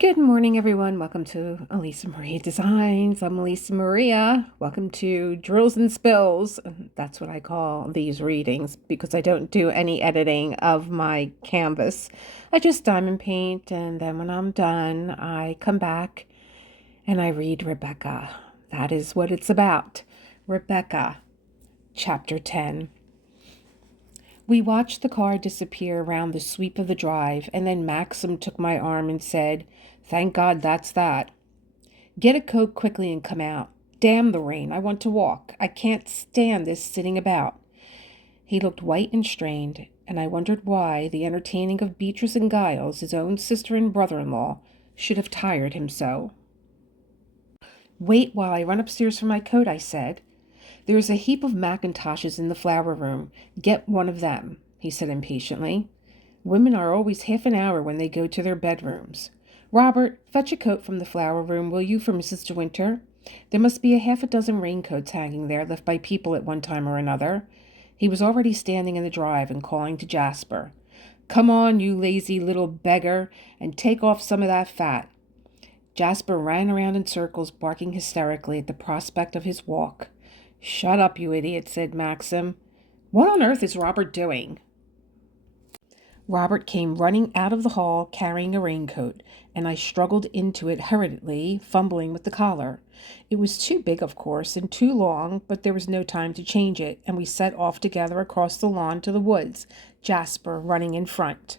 Good morning, everyone. Welcome to Elisa Maria Designs. I'm Elisa Maria. Welcome to Drills and Spills. That's what I call these readings because I don't do any editing of my canvas. I just diamond paint, and then when I'm done, I come back and I read Rebecca. That is what it's about. Rebecca, Chapter 10. We watched the car disappear around the sweep of the drive, and then Maxim took my arm and said, "Thank God that's that. Get a coat quickly and come out. Damn the rain. I want to walk. I can't stand this sitting about." He looked white and strained, and I wondered why the entertaining of Beatrice and Giles, his own sister and brother-in-law, should have tired him so. "Wait while I run upstairs for my coat," I said. "There is a heap of mackintoshes in the flower room. Get one of them," he said impatiently. "Women are always half an hour when they go to their bedrooms. Robert, fetch a coat from the flower room, will you, for Mrs. De Winter? There must be a half a dozen raincoats hanging there, left by people at one time or another." He was already standing in the drive and calling to Jasper. "Come on, you lazy little beggar, and take off some of that fat." Jasper ran around in circles, barking hysterically at the prospect of his walk. "Shut up, you idiot," said Maxim. "What on earth is Robert doing?" Robert came running out of the hall carrying a raincoat, and I struggled into it hurriedly, fumbling with the collar. It was too big, of course, and too long, but there was no time to change it, and we set off together across the lawn to the woods, Jasper running in front.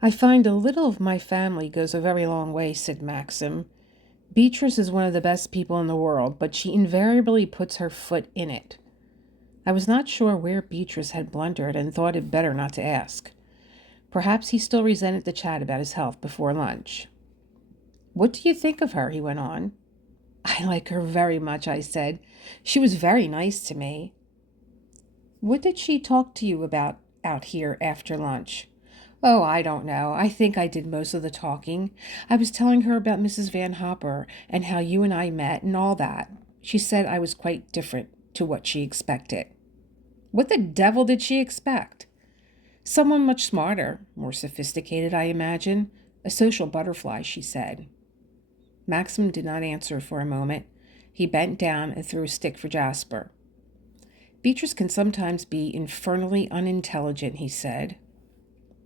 "I find a little of my family goes a very long way," said Maxim. "Beatrice is one of the best people in the world, but she invariably puts her foot in it." I was not sure where Beatrice had blundered and thought it better not to ask. Perhaps he still resented the chat about his health before lunch. "What do you think of her?" he went on. "I like her very much," I said. "She was very nice to me." "What did she talk to you about out here after lunch?" "Oh, I don't know. I think I did most of the talking. I was telling her about Mrs. Van Hopper and how you and I met and all that. She said I was quite different to what she expected." "What the devil did she expect?" "Someone much smarter, more sophisticated, I imagine. A social butterfly," she said. Maxim did not answer for a moment. He bent down and threw a stick for Jasper. "Beatrice can sometimes be infernally unintelligent," he said.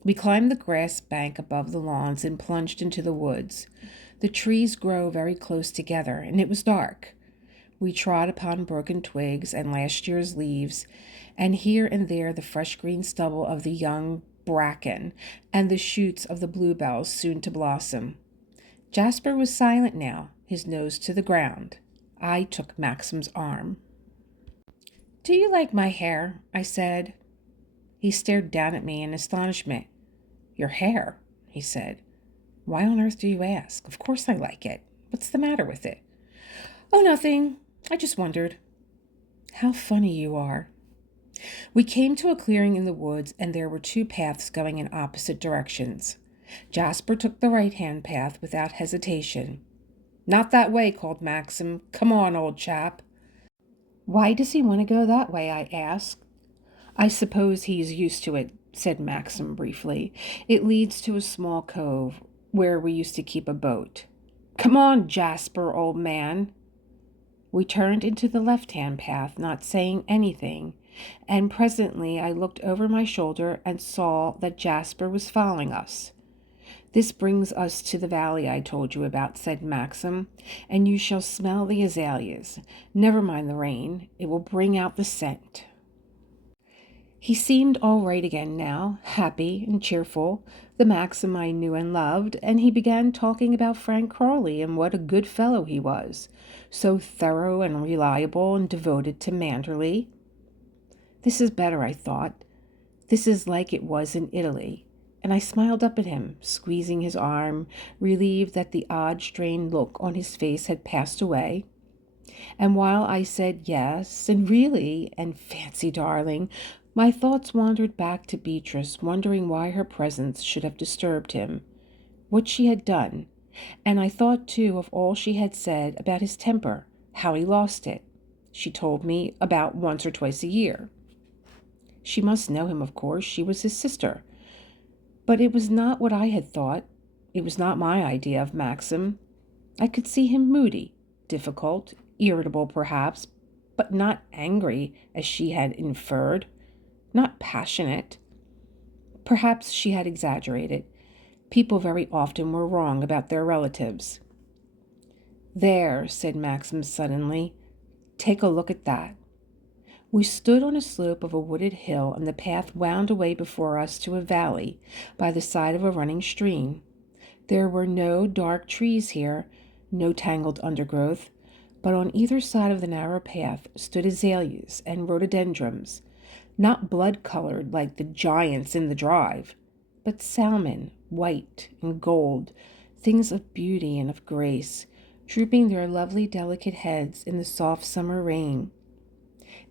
We climbed the grass bank above the lawns and plunged into the woods. The trees grow very close together, and it was dark. We trod upon broken twigs and last year's leaves, and here and there the fresh green stubble of the young bracken and the shoots of the bluebells soon to blossom. Jasper was silent now, his nose to the ground. I took Maxim's arm. "Do you like my hair?" I said. He stared down at me in astonishment. "Your hair?" he said. "Why on earth do you ask? Of course I like it. What's the matter with it?" "Oh, nothing. I just wondered." "How funny you are." We came to a clearing in the woods, and there were two paths going in opposite directions. Jasper took the right-hand path without hesitation. "Not that way," called Maxim. "Come on, old chap." "Why does he want to go that way?" I asked. "I suppose he's used to it," said Maxim briefly. "It leads to a small cove where we used to keep a boat." "Come on, Jasper, old man." We turned into the left-hand path, not saying anything, and presently I looked over my shoulder and saw that Jasper was following us. "This brings us to the valley I told you about," said Maxim, "and you shall smell the azaleas. Never mind the rain. It will bring out the scent." He seemed all right again now, happy and cheerful, the Maxim I knew and loved, and he began talking about Frank Crawley and what a good fellow he was, so thorough and reliable and devoted to Manderley. This is better, I thought. This is like it was in Italy, and I smiled up at him, squeezing his arm, relieved that the odd, strained look on his face had passed away. And while I said yes, and really, and fancy, darling, my thoughts wandered back to Beatrice, wondering why her presence should have disturbed him, what she had done, and I thought, too, of all she had said about his temper, how he lost it. She told me about once or twice a year. She must know him, of course. She was his sister. But it was not what I had thought. It was not my idea of Maxim. I could see him moody, difficult, irritable perhaps, but not angry as she had inferred, not passionate. Perhaps she had exaggerated. People very often were wrong about their relatives. "There," said Maxim suddenly. "Take a look at that." We stood on a slope of a wooded hill, and the path wound away before us to a valley by the side of a running stream. There were no dark trees here, no tangled undergrowth, but on either side of the narrow path stood azaleas and rhododendrons, not blood-colored like the giants in the drive, but salmon, white and gold, things of beauty and of grace, drooping their lovely delicate heads in the soft summer rain.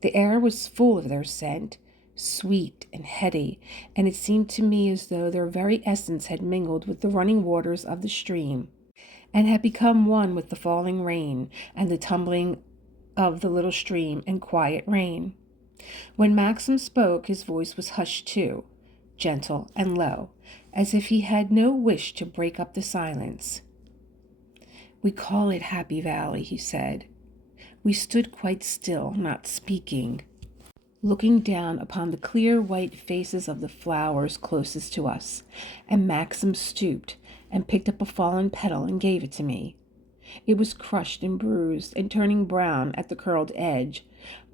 The air was full of their scent, sweet and heady, and it seemed to me as though their very essence had mingled with the running waters of the stream, and had become one with the falling rain and the tumbling of the little stream and quiet rain. When Maxim spoke, his voice was hushed too, gentle and low, as if he had no wish to break up the silence. "We call it Happy Valley," he said. We stood quite still, not speaking, looking down upon the clear white faces of the flowers closest to us, and Maxim stooped and picked up a fallen petal and gave it to me. It was crushed and bruised and turning brown at the curled edge,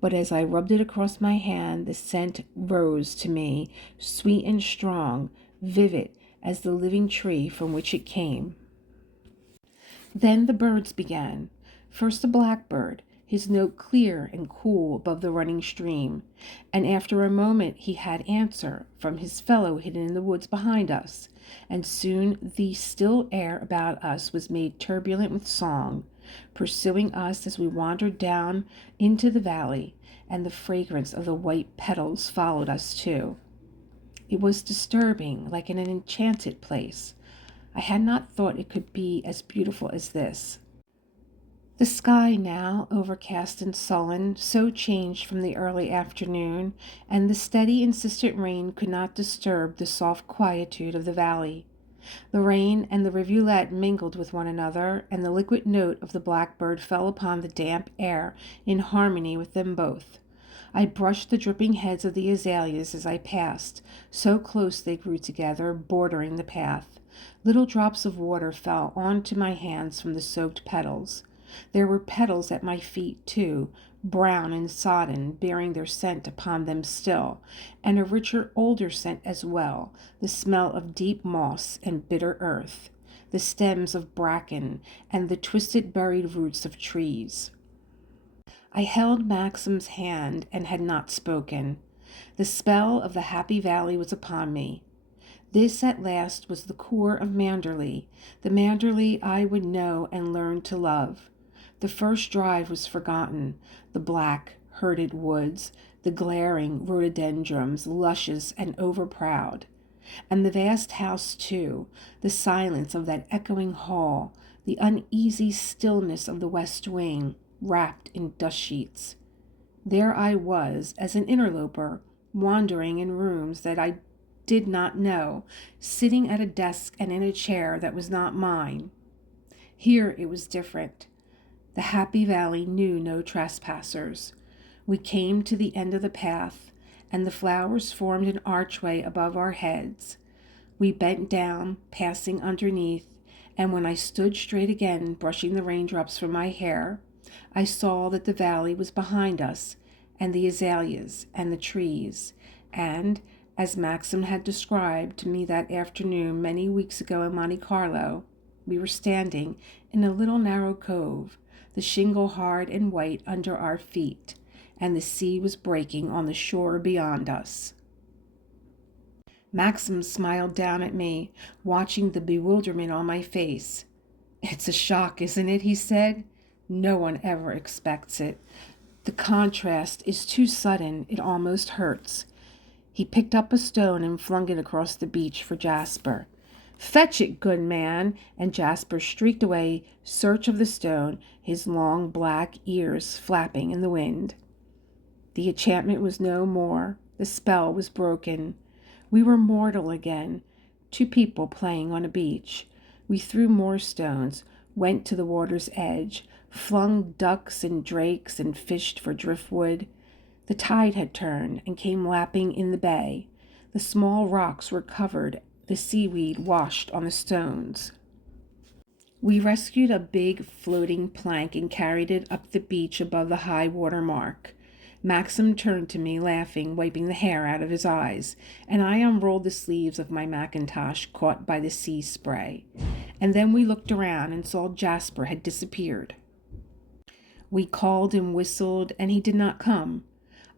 but as I rubbed it across my hand, the scent rose to me, sweet and strong, vivid as the living tree from which it came. Then the birds began. First the blackbird, his note clear and cool above the running stream, and after a moment he had answer from his fellow hidden in the woods behind us, and soon the still air about us was made turbulent with song, pursuing us as we wandered down into the valley, and the fragrance of the white petals followed us too. It was disturbing, like in an enchanted place. I had not thought it could be as beautiful as this. The sky now, overcast and sullen, so changed from the early afternoon, and the steady, insistent rain could not disturb the soft quietude of the valley. The rain and the rivulet mingled with one another, and the liquid note of the blackbird fell upon the damp air in harmony with them both. I brushed the dripping heads of the azaleas as I passed, so close they grew together, bordering the path. Little drops of water fell onto my hands from the soaked petals. There were petals at my feet, too, brown and sodden, bearing their scent upon them still, and a richer, older scent as well, the smell of deep moss and bitter earth, the stems of bracken, and the twisted buried roots of trees. I held Maxim's hand and had not spoken. The spell of the happy valley was upon me. This at last was the core of Manderley, the Manderley I would know and learn to love. The first drive was forgotten, the black, herded woods, the glaring rhododendrons, luscious and overproud. And the vast house, too, the silence of that echoing hall, the uneasy stillness of the west wing, wrapped in dust sheets. There I was, as an interloper, wandering in rooms that I did not know, sitting at a desk and in a chair that was not mine. Here it was different. The happy valley knew no trespassers. We came to the end of the path, and the flowers formed an archway above our heads. We bent down, passing underneath, and when I stood straight again, brushing the raindrops from my hair, I saw that the valley was behind us, and the azaleas and the trees, and, as Maxim had described to me that afternoon many weeks ago in Monte Carlo, we were standing in a little narrow cove, the shingle hard and white under our feet, and the sea was breaking on the shore beyond us. Maxim smiled down at me, watching the bewilderment on my face. "It's a shock, isn't it?" he said. "No one ever expects it. The contrast is too sudden, it almost hurts." He picked up a stone and flung it across the beach for Jasper. "Fetch it, good man," and Jasper streaked away, search of the stone, his long black ears flapping in the wind. The enchantment was no more. The spell was broken. We were mortal again, two people playing on a beach. We threw more stones, went to the water's edge, flung ducks and drakes and fished for driftwood. The tide had turned and came lapping in the bay. The small rocks were covered, the seaweed washed on the stones. We rescued a big floating plank and carried it up the beach above the high water mark. Maxim turned to me, laughing, wiping the hair out of his eyes, and I unrolled the sleeves of my mackintosh caught by the sea spray. And then we looked around and saw Jasper had disappeared. We called and whistled, and he did not come.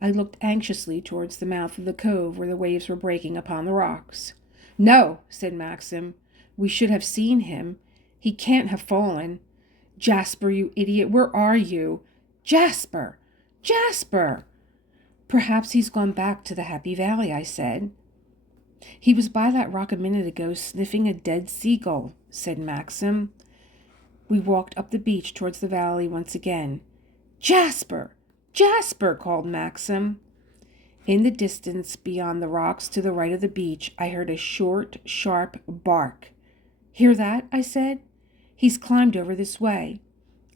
I looked anxiously towards the mouth of the cove where the waves were breaking upon the rocks. "No," said Maxim. "We should have seen him. He can't have fallen. Jasper, you idiot, where are you? Jasper! Jasper!" "Perhaps he's gone back to the Happy Valley," I said. "He was by that rock a minute ago sniffing a dead seagull," said Maxim. We walked up the beach towards the valley once again. "Jasper! Jasper!" called Maxim. In the distance, beyond the rocks to the right of the beach, I heard a short, sharp bark. "Hear that?" I said. "He's climbed over this way."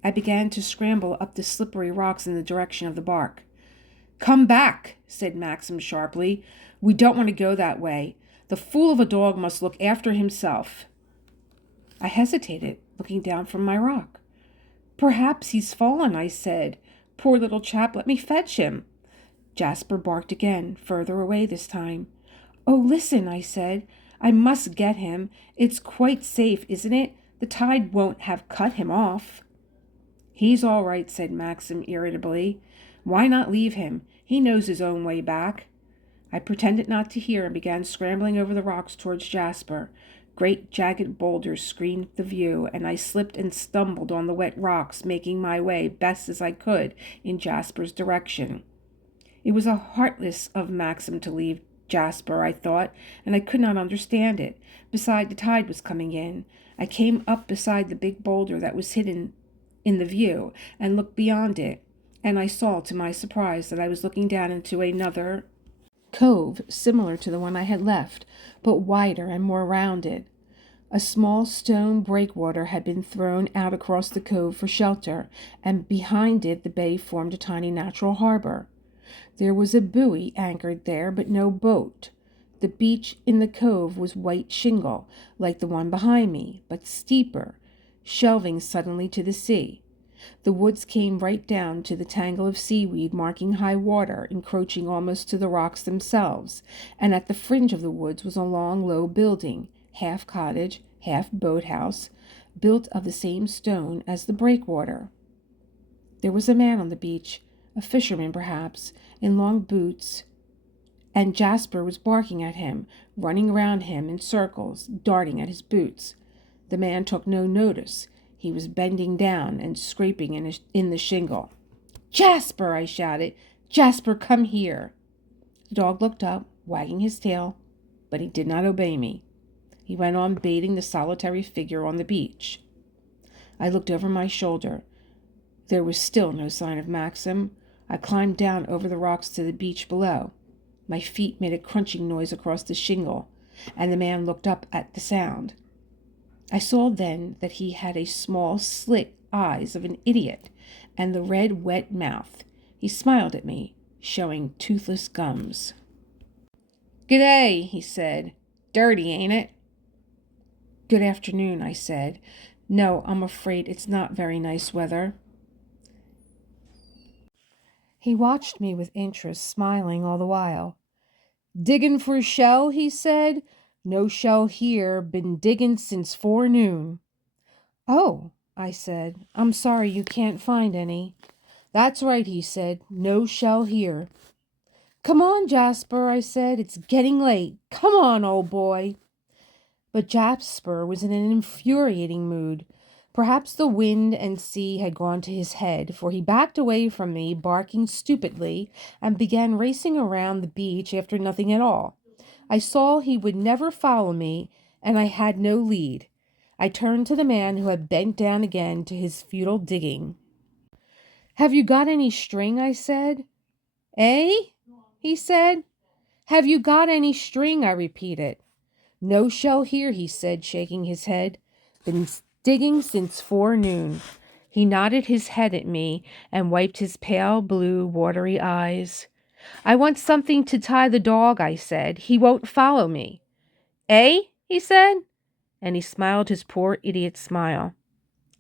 I began to scramble up the slippery rocks in the direction of the bark. "Come back," said Maxim sharply. "We don't want to go that way. The fool of a dog must look after himself." I hesitated, looking down from my rock. "Perhaps he's fallen," I said. "Poor little chap, let me fetch him." Jasper barked again, further away this time. "Oh, listen," I said. "I must get him. It's quite safe, isn't it? The tide won't have cut him off." "He's all right," said Maxim irritably. "Why not leave him? He knows his own way back." I pretended not to hear and began scrambling over the rocks towards Jasper. Great jagged boulders screened the view, and I slipped and stumbled on the wet rocks, making my way best as I could in Jasper's direction. It was heartless of Maxim to leave Jasper, I thought, and I could not understand it. Besides, the tide was coming in. I came up beside the big boulder that was hidden in the view and looked beyond it, and I saw to my surprise that I was looking down into another cove similar to the one I had left, but wider and more rounded. A small stone breakwater had been thrown out across the cove for shelter, and behind it the bay formed a tiny natural harbor. There was a buoy anchored there, but no boat. The beach in the cove was white shingle, like the one behind me, but steeper, shelving suddenly to the sea. The woods came right down to the tangle of seaweed marking high water, encroaching almost to the rocks themselves, and at the fringe of the woods was a long, low building, half cottage, half boathouse, built of the same stone as the breakwater. There was a man on the beach, a fisherman perhaps, in long boots, and Jasper was barking at him, running around him in circles, darting at his boots. The man took no notice. He was bending down and scraping in the shingle. "Jasper!" I shouted. "Jasper, come here!" The dog looked up, wagging his tail, but he did not obey me. He went on baiting the solitary figure on the beach. I looked over my shoulder. There was still no sign of Maxim. I climbed down over the rocks to the beach below. My feet made a crunching noise across the shingle, and the man looked up at the sound. I saw then that he had a small slit eyes of an idiot, and the red, wet mouth. He smiled at me, showing toothless gums. "G'day," he said. "Dirty, ain't it?" "Good afternoon," I said. "No, I'm afraid it's not very nice weather." He watched me with interest, smiling all the while. "Diggin' for shell?" he said. "No shell here. Been diggin' since forenoon." "Oh," I said, "I'm sorry you can't find any." "That's right," he said. "No shell here." "Come on, Jasper," I said. "It's getting late. Come on, old boy." But Jasper was in an infuriating mood. Perhaps the wind and sea had gone to his head, for he backed away from me, barking stupidly, and began racing around the beach after nothing at all. I saw he would never follow me, and I had no lead. I turned to the man who had bent down again to his futile digging. "Have you got any string?" I said. "Eh?" he said. "Have you got any string?" I repeated. "No shell here," he said, shaking his head. Been digging since forenoon." He nodded his head at me and wiped his pale blue, watery eyes. "I want something to tie the dog," I said. "He won't follow me." "Eh?" he said, and he smiled his poor idiot smile.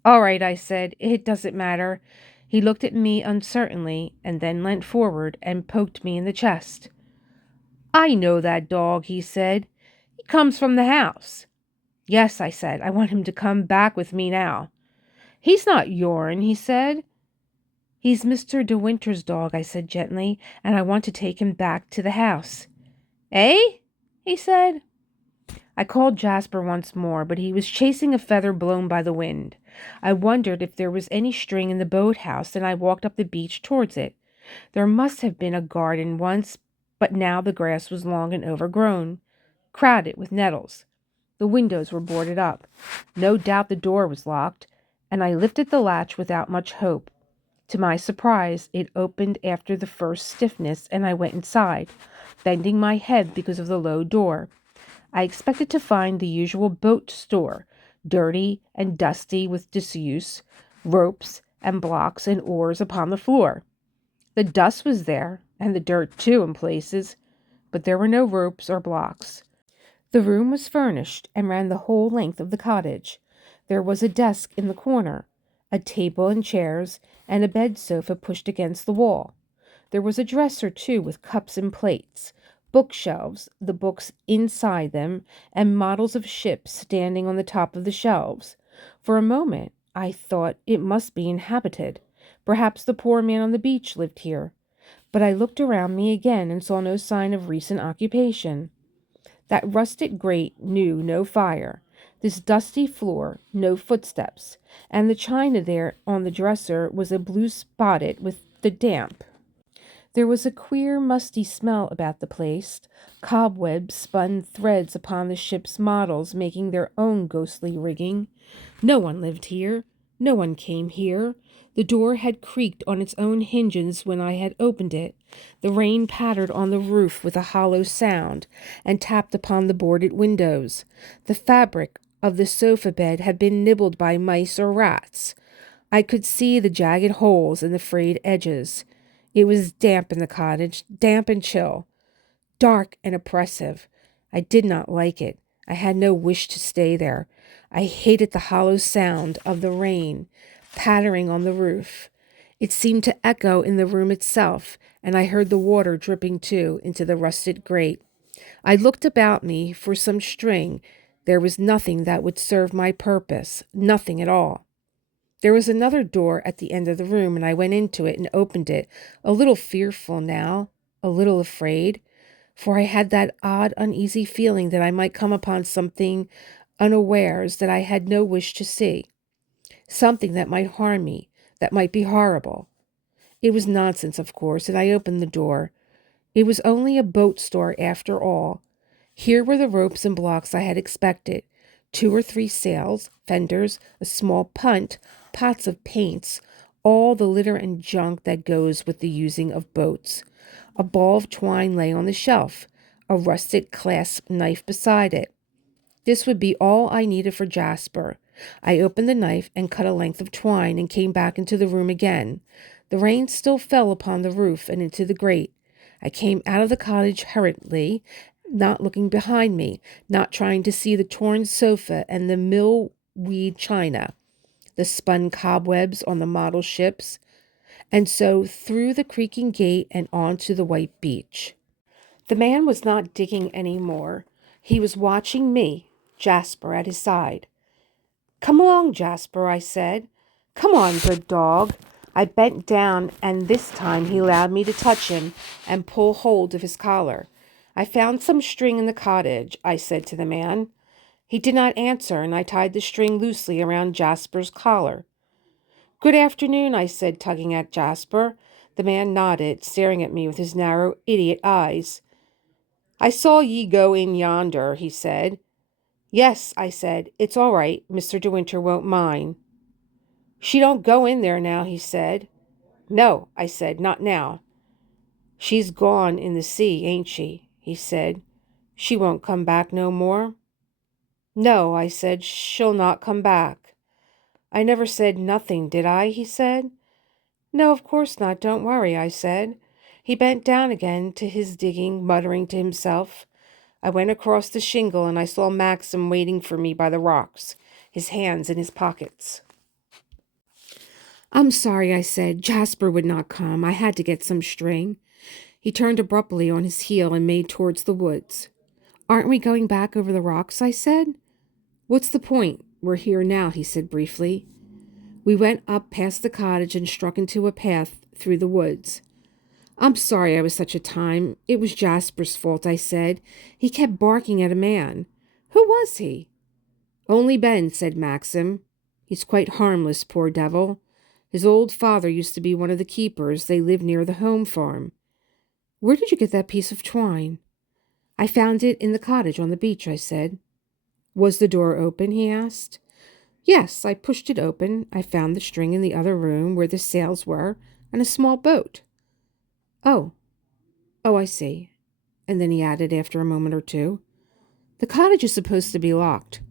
"All right," I said. "It doesn't matter." He looked at me uncertainly and then leant forward and poked me in the chest. "I know that dog," he said. "He comes from the house." "Yes," I said. "I want him to come back with me now." "He's not yourn," he said. "He's Mr. De Winter's dog," I said gently, "and I want to take him back to the house." "Eh?" he said. I called Jasper once more, but he was chasing a feather blown by the wind. I wondered if there was any string in the boathouse, and I walked up the beach towards it. There must have been a garden once, but now the grass was long and overgrown, crowded with nettles. The windows were boarded up. No doubt the door was locked, and I lifted the latch without much hope. To my surprise, it opened after the first stiffness, and I went inside, bending my head because of the low door. I expected to find the usual boat store, dirty and dusty with disuse, ropes and blocks and oars upon the floor. The dust was there, and the dirt too in places, but there were no ropes or blocks. The room was furnished and ran the whole length of the cottage. There was a desk in the corner, a table and chairs, and a bed sofa pushed against the wall. There was a dresser, too, with cups and plates, bookshelves, the books inside them, and models of ships standing on the top of the shelves. For a moment, I thought it must be inhabited. Perhaps the poor man on the beach lived here. But I looked around me again and saw no sign of recent occupation. That rusted grate knew no fire, this dusty floor no footsteps, and the china there on the dresser was a blue spotted with the damp. There was a queer, musty smell about the place. Cobwebs spun threads upon the ship's models, making their own ghostly rigging. No one lived here. No one came here. The door had creaked on its own hinges when I had opened it. The rain pattered on the roof with a hollow sound and tapped upon the boarded windows. The fabric of the sofa bed had been nibbled by mice or rats. I could see the jagged holes and the frayed edges. It was damp in the cottage, damp and chill, dark and oppressive. I did not like it. I had no wish to stay there. I hated the hollow sound of the rain pattering on the roof. It seemed to echo in the room itself, and I heard the water dripping too into the rusted grate. I looked about me for some string. There was nothing that would serve my purpose, nothing at all. There was another door at the end of the room, and I went into it and opened it, a little fearful now, a little afraid, for I had that odd, uneasy feeling that I might come upon something unawares that I had no wish to see, something that might harm me, that might be horrible. It was nonsense, of course, and I opened the door. It was only a boat store after all. Here were the ropes and blocks I had expected, 2 or 3 sails, fenders, a small punt, pots of paints, all the litter and junk that goes with the using of boats. A ball of twine lay on the shelf, a rusted clasp knife beside it. This would be all I needed for Jasper. I opened the knife and cut a length of twine and came back into the room again. The rain still fell upon the roof and into the grate. I came out of the cottage hurriedly, not looking behind me, not trying to see the torn sofa and the mill-weed china, the spun cobwebs on the model ships, and so through the creaking gate and on to the white beach. The man was not digging any more. He was watching me, Jasper, at his side. "Come along, Jasper," I said. "Come on, good dog." I bent down, and this time he allowed me to touch him and pull hold of his collar. "I found some string in the cottage," I said to the man. He did not answer, and I tied the string loosely around Jasper's collar. "Good afternoon," I said, tugging at Jasper. The man nodded, staring at me with his narrow, idiot eyes. "I saw ye go in yonder," he said. "Yes," I said. "It's all right. Mr. De Winter won't mind." "She don't go in there now," he said. "No," I said, "not now." "She's gone in the sea, ain't she?" he said. "She won't come back no more?" No, I said, she'll not come back. I never said nothing, did I? He said. No, of course not. Don't worry, I said. He bent down again to his digging, muttering to himself. I went across the shingle and I saw Maxim waiting for me by the rocks, his hands in his pockets. I'm sorry, I said. Jasper would not come. I had to get some string. He turned abruptly on his heel and made towards the woods. Aren't we going back over the rocks? I said. What's the point? We're here now, he said briefly. We went up past the cottage and struck into a path through the woods. I'm sorry I was such a time. It was Jasper's fault, I said. He kept barking at a man. Who was he? Only Ben, said Maxim. He's quite harmless, poor devil. His old father used to be one of the keepers. They live near the home farm. Where did you get that piece of twine? I found it in the cottage on the beach, I said. Was the door open? He asked. Yes, I pushed it open. I found the string in the other room where the sails were and a small boat. Oh, I see. And then he added after a moment or two, the cottage is supposed to be locked.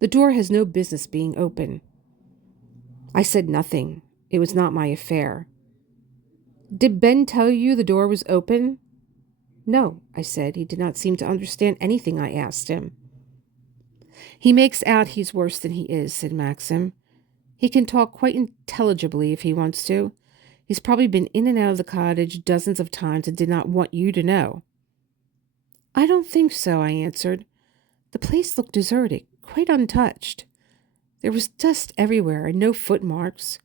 The door has no business being open. I said nothing. It was not my affair. Did Ben tell you the door was open? No, I said. He did not seem to understand anything I asked him. He makes out he's worse than he is, said Maxim. He can talk quite intelligibly if he wants to. He's probably been in and out of the cottage dozens of times and did not want you to know. I don't think so, I answered. The place looked deserted, quite untouched. There was dust everywhere and no footmarks.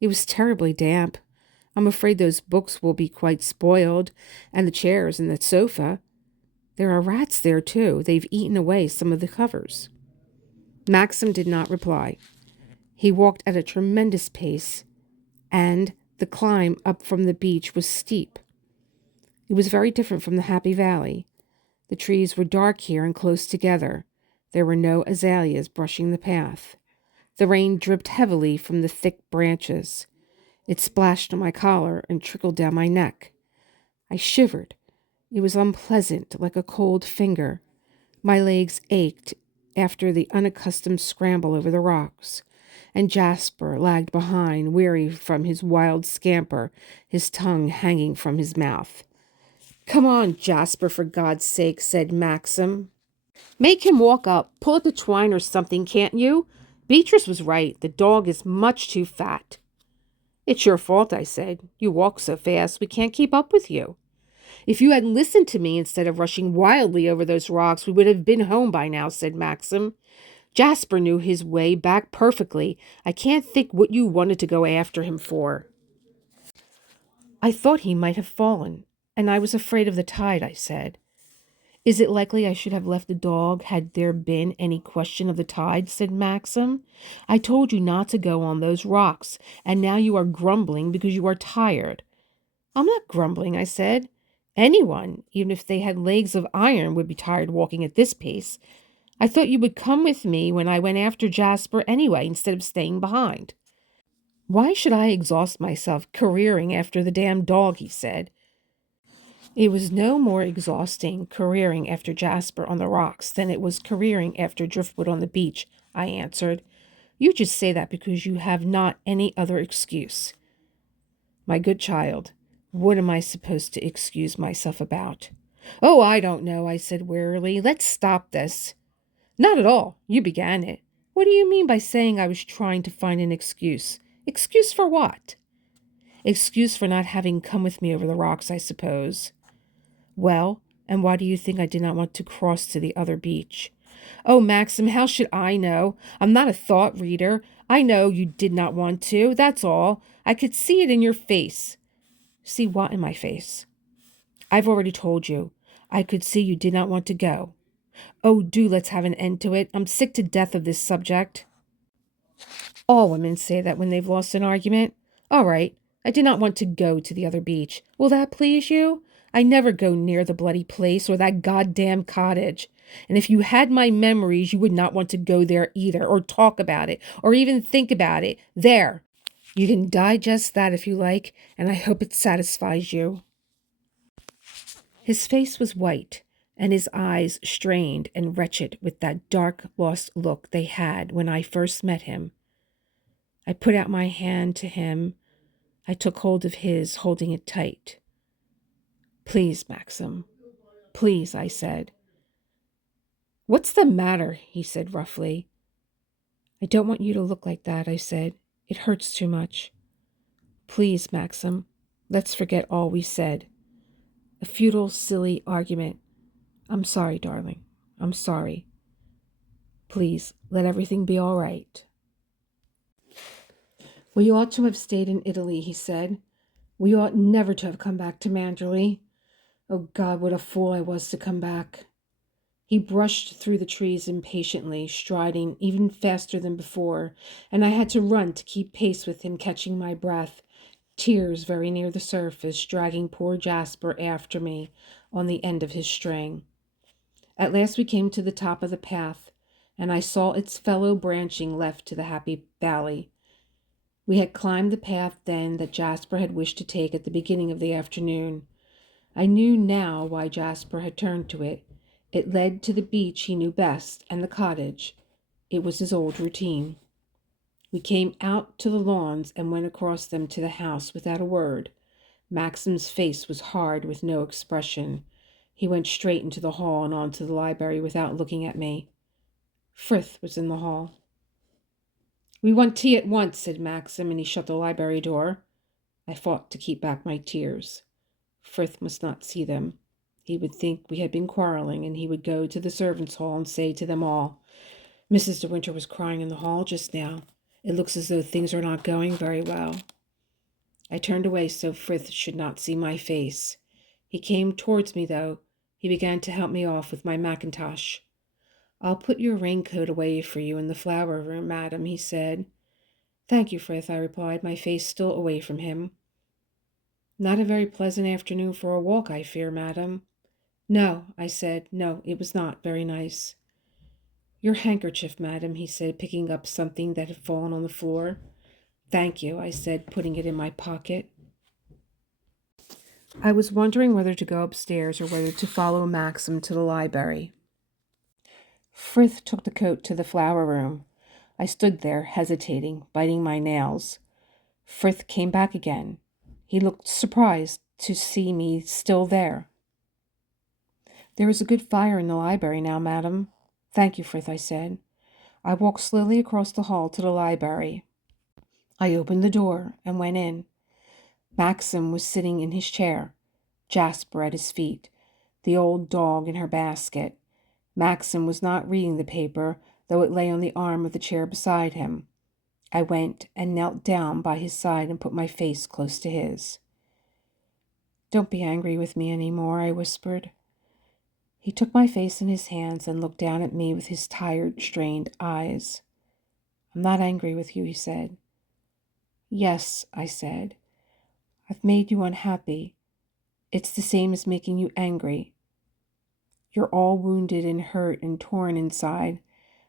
It was terribly damp. I'm afraid those books will be quite spoiled, and the chairs and the sofa. There are rats there, too. They've eaten away some of the covers. Maxim did not reply. He walked at a tremendous pace, and the climb up from the beach was steep. It was very different from the Happy Valley. The trees were dark here and close together. There were no azaleas brushing the path. The rain dripped heavily from the thick branches. It splashed on my collar and trickled down my neck. I shivered. It was unpleasant, like a cold finger. My legs ached after the unaccustomed scramble over the rocks, and Jasper lagged behind, weary from his wild scamper, his tongue hanging from his mouth. Come on, Jasper, for God's sake, said Maxim. Make him walk up. Pull at the twine or something, can't you? Beatrice was right. The dog is much too fat. It's your fault, I said. You walk so fast, we can't keep up with you. If you had listened to me instead of rushing wildly over those rocks, we would have been home by now, said Maxim. Jasper knew his way back perfectly. I can't think what you wanted to go after him for. I thought he might have fallen, and I was afraid of the tide, I said. Is it likely I should have left the dog had there been any question of the tide, said Maxim. I told you not to go on those rocks, and now you are grumbling because you are tired. I'm not grumbling, I said. Anyone, even if they had legs of iron, would be tired walking at this pace. I thought you would come with me when I went after Jasper anyway, instead of staying behind. Why should I exhaust myself careering after the damn dog, he said. It was no more exhausting careering after Jasper on the rocks than it was careering after driftwood on the beach, I answered. You just say that because you have not any other excuse. My good child, what am I supposed to excuse myself about? Oh, I don't know, I said wearily. Let's stop this. Not at all. You began it. What do you mean by saying I was trying to find an excuse? Excuse for what? Excuse for not having come with me over the rocks, I suppose. Well, and why do you think I did not want to cross to the other beach? Oh, Maxim, how should I know? I'm not a thought reader. I know you did not want to, that's all. I could see it in your face. See what in my face? I've already told you. I could see you did not want to go. Oh, do let's have an end to it. I'm sick to death of this subject. All women say that when they've lost an argument. All right, I did not want to go to the other beach. Will that please you? I never go near the bloody place or that goddamn cottage. And if you had my memories, you would not want to go there either, or talk about it, or even think about it. There. You can digest that if you like, and I hope it satisfies you. His face was white, and his eyes strained and wretched with that dark, lost look they had when I first met him. I put out my hand to him. I took hold of his, holding it tight. "Please, Maxim. Please," I said. "What's the matter?" he said roughly. "I don't want you to look like that," I said. "It hurts too much. Please, Maxim, let's forget all we said. A futile, silly argument. I'm sorry, darling. I'm sorry. Please, let everything be all right." "We ought to have stayed in Italy," he said. "We ought never to have come back to Manderley. Oh, God, what a fool I was to come back." He brushed through the trees impatiently, striding even faster than before, and I had to run to keep pace with him, catching my breath, tears very near the surface, dragging poor Jasper after me on the end of his string. At last we came to the top of the path, and I saw its fellow branching left to the happy valley. We had climbed the path then that Jasper had wished to take at the beginning of the afternoon. I knew now why Jasper had turned to it. It led to the beach he knew best and the cottage. It was his old routine. We came out to the lawns and went across them to the house without a word. Maxim's face was hard with no expression. He went straight into the hall and on to the library without looking at me. Frith was in the hall. "We want tea at once," said Maxim, and he shut the library door. I fought to keep back my tears. Frith must not see them. He would think we had been quarreling, and he would go to the servants' hall and say to them all, "Mrs. De Winter was crying in the hall just now. It looks as though things are not going very well." I turned away so Frith should not see my face. He came towards me, though. He began to help me off with my mackintosh. "I'll put your raincoat away for you in the flower room, madam," he said. "Thank you, Frith," I replied, my face still away from him. "Not a very pleasant afternoon for a walk, I fear, madam." "No," I said. "No, it was not very nice." "Your handkerchief, madam," he said, picking up something that had fallen on the floor. "Thank you," I said, putting it in my pocket. I was wondering whether to go upstairs or whether to follow Maxim to the library. Frith took the coat to the flower room. I stood there, hesitating, biting my nails. Frith came back again. He looked surprised to see me still there. "There is a good fire in the library now, madam." "Thank you, Frith," I said. I walked slowly across the hall to the library. I opened the door and went in. Maxim was sitting in his chair, Jasper at his feet, the old dog in her basket. Maxim was not reading the paper, though it lay on the arm of the chair beside him. I went and knelt down by his side and put my face close to his. "Don't be angry with me any more," I whispered. He took my face in his hands and looked down at me with his tired, strained eyes. "I'm not angry with you," he said. "Yes," I said. "I've made you unhappy. It's the same as making you angry. You're all wounded and hurt and torn inside.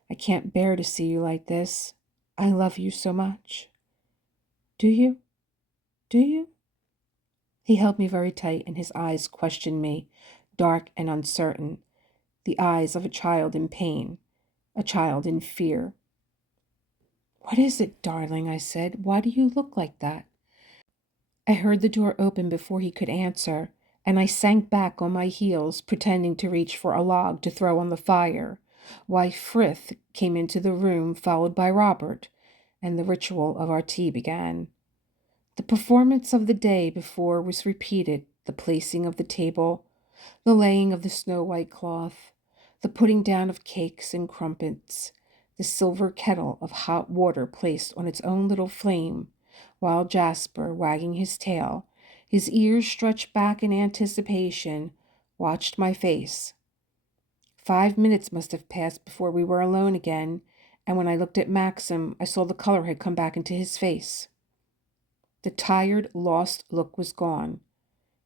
I can't bear to see you like this. I love you so much." "Do you? Do you?" He held me very tight, and his eyes questioned me, dark and uncertain, the eyes of a child in pain, a child in fear. "What is it, darling?" I said. "Why do you look like that?" I heard the door open before he could answer, and I sank back on my heels, pretending to reach for a log to throw on the fire, while Frith came into the room, followed by Robert, and the ritual of our tea began. The performance of the day before was repeated, the placing of the table, the laying of the snow-white cloth, the putting down of cakes and crumpets, the silver kettle of hot water placed on its own little flame, while Jasper, wagging his tail, his ears stretched back in anticipation, watched my face. 5 minutes must have passed before we were alone again, and when I looked at Maxim, I saw the color had come back into his face. The tired, lost look was gone,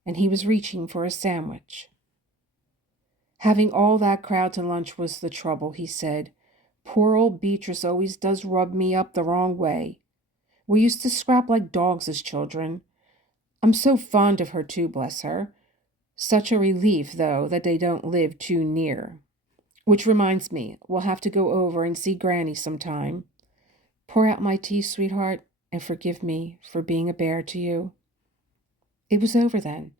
and he was reaching for a sandwich. "Having all that crowd to lunch was the trouble," he said. "Poor old Beatrice always does rub me up the wrong way. We used to scrap like dogs as children. I'm so fond of her too, bless her. Such a relief, though, that they don't live too near. Which reminds me, we'll have to go over and see Granny sometime. Pour out my tea, sweetheart, and forgive me for being a bear to you. It was over then.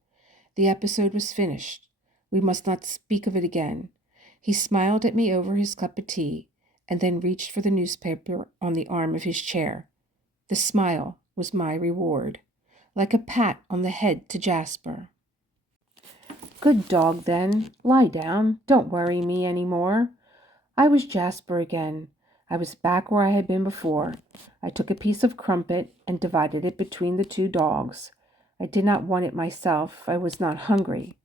The episode was finished. We must not speak of it again. He smiled at me over his cup of tea, and then reached for the newspaper on the arm of his chair. The smile was my reward, like a pat on the head to Jasper. Good dog, then. Lie down. Don't worry me any more. I was Jasper again. I was back where I had been before. I took a piece of crumpet and divided it between the two dogs. I did not want it myself. I was not hungry.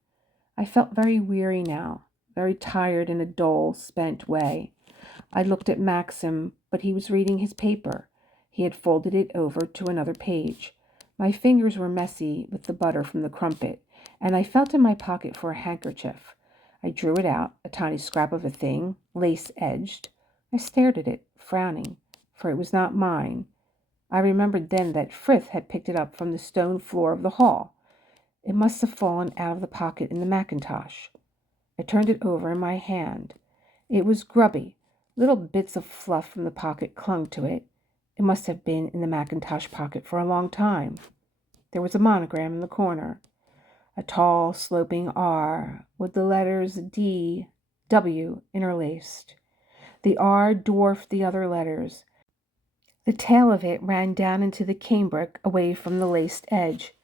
I felt very weary now, very tired in a dull, spent way. I looked at Maxim, but he was reading his paper. He had folded it over to another page. My fingers were messy with the butter from the crumpet, and I felt in my pocket for a handkerchief. I drew it out, a tiny scrap of a thing, lace-edged. I stared at it, frowning, for it was not mine. I remembered then that Frith had picked it up from the stone floor of the hall. It must have fallen out of the pocket in the mackintosh. I turned it over in my hand. It was grubby. Little bits of fluff from the pocket clung to it. It must have been in the mackintosh pocket for a long time. There was a monogram in the corner. A tall, sloping R with the letters D, W interlaced. The R dwarfed the other letters. The tail of it ran down into the cambric away from the laced edge.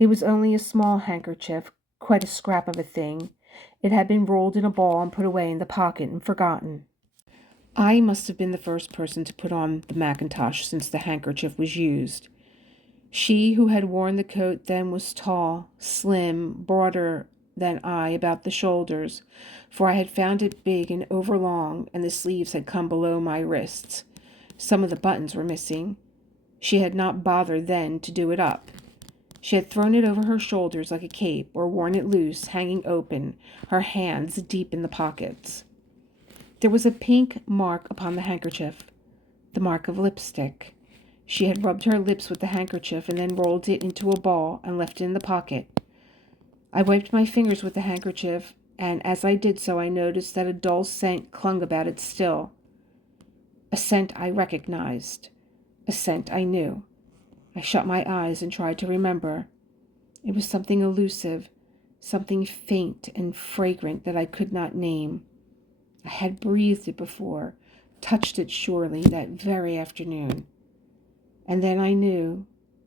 It was only a small handkerchief, quite a scrap of a thing. It had been rolled in a ball and put away in the pocket and forgotten. I must have been the first person to put on the mackintosh since the handkerchief was used. She who had worn the coat then was tall, slim, broader than I about the shoulders, for I had found it big and overlong, and the sleeves had come below my wrists. Some of the buttons were missing. She had not bothered then to do it up. She had thrown it over her shoulders like a cape, or worn it loose, hanging open, her hands deep in the pockets. There was a pink mark upon the handkerchief, the mark of lipstick. She had rubbed her lips with the handkerchief and then rolled it into a ball and left it in the pocket. I wiped my fingers with the handkerchief, and as I did so I noticed that a dull scent clung about it still. A scent I recognized, a scent I knew. I shut my eyes and tried to remember. It was something elusive, something faint and fragrant that I could not name. I had breathed it before, touched it surely that very afternoon. And then I knew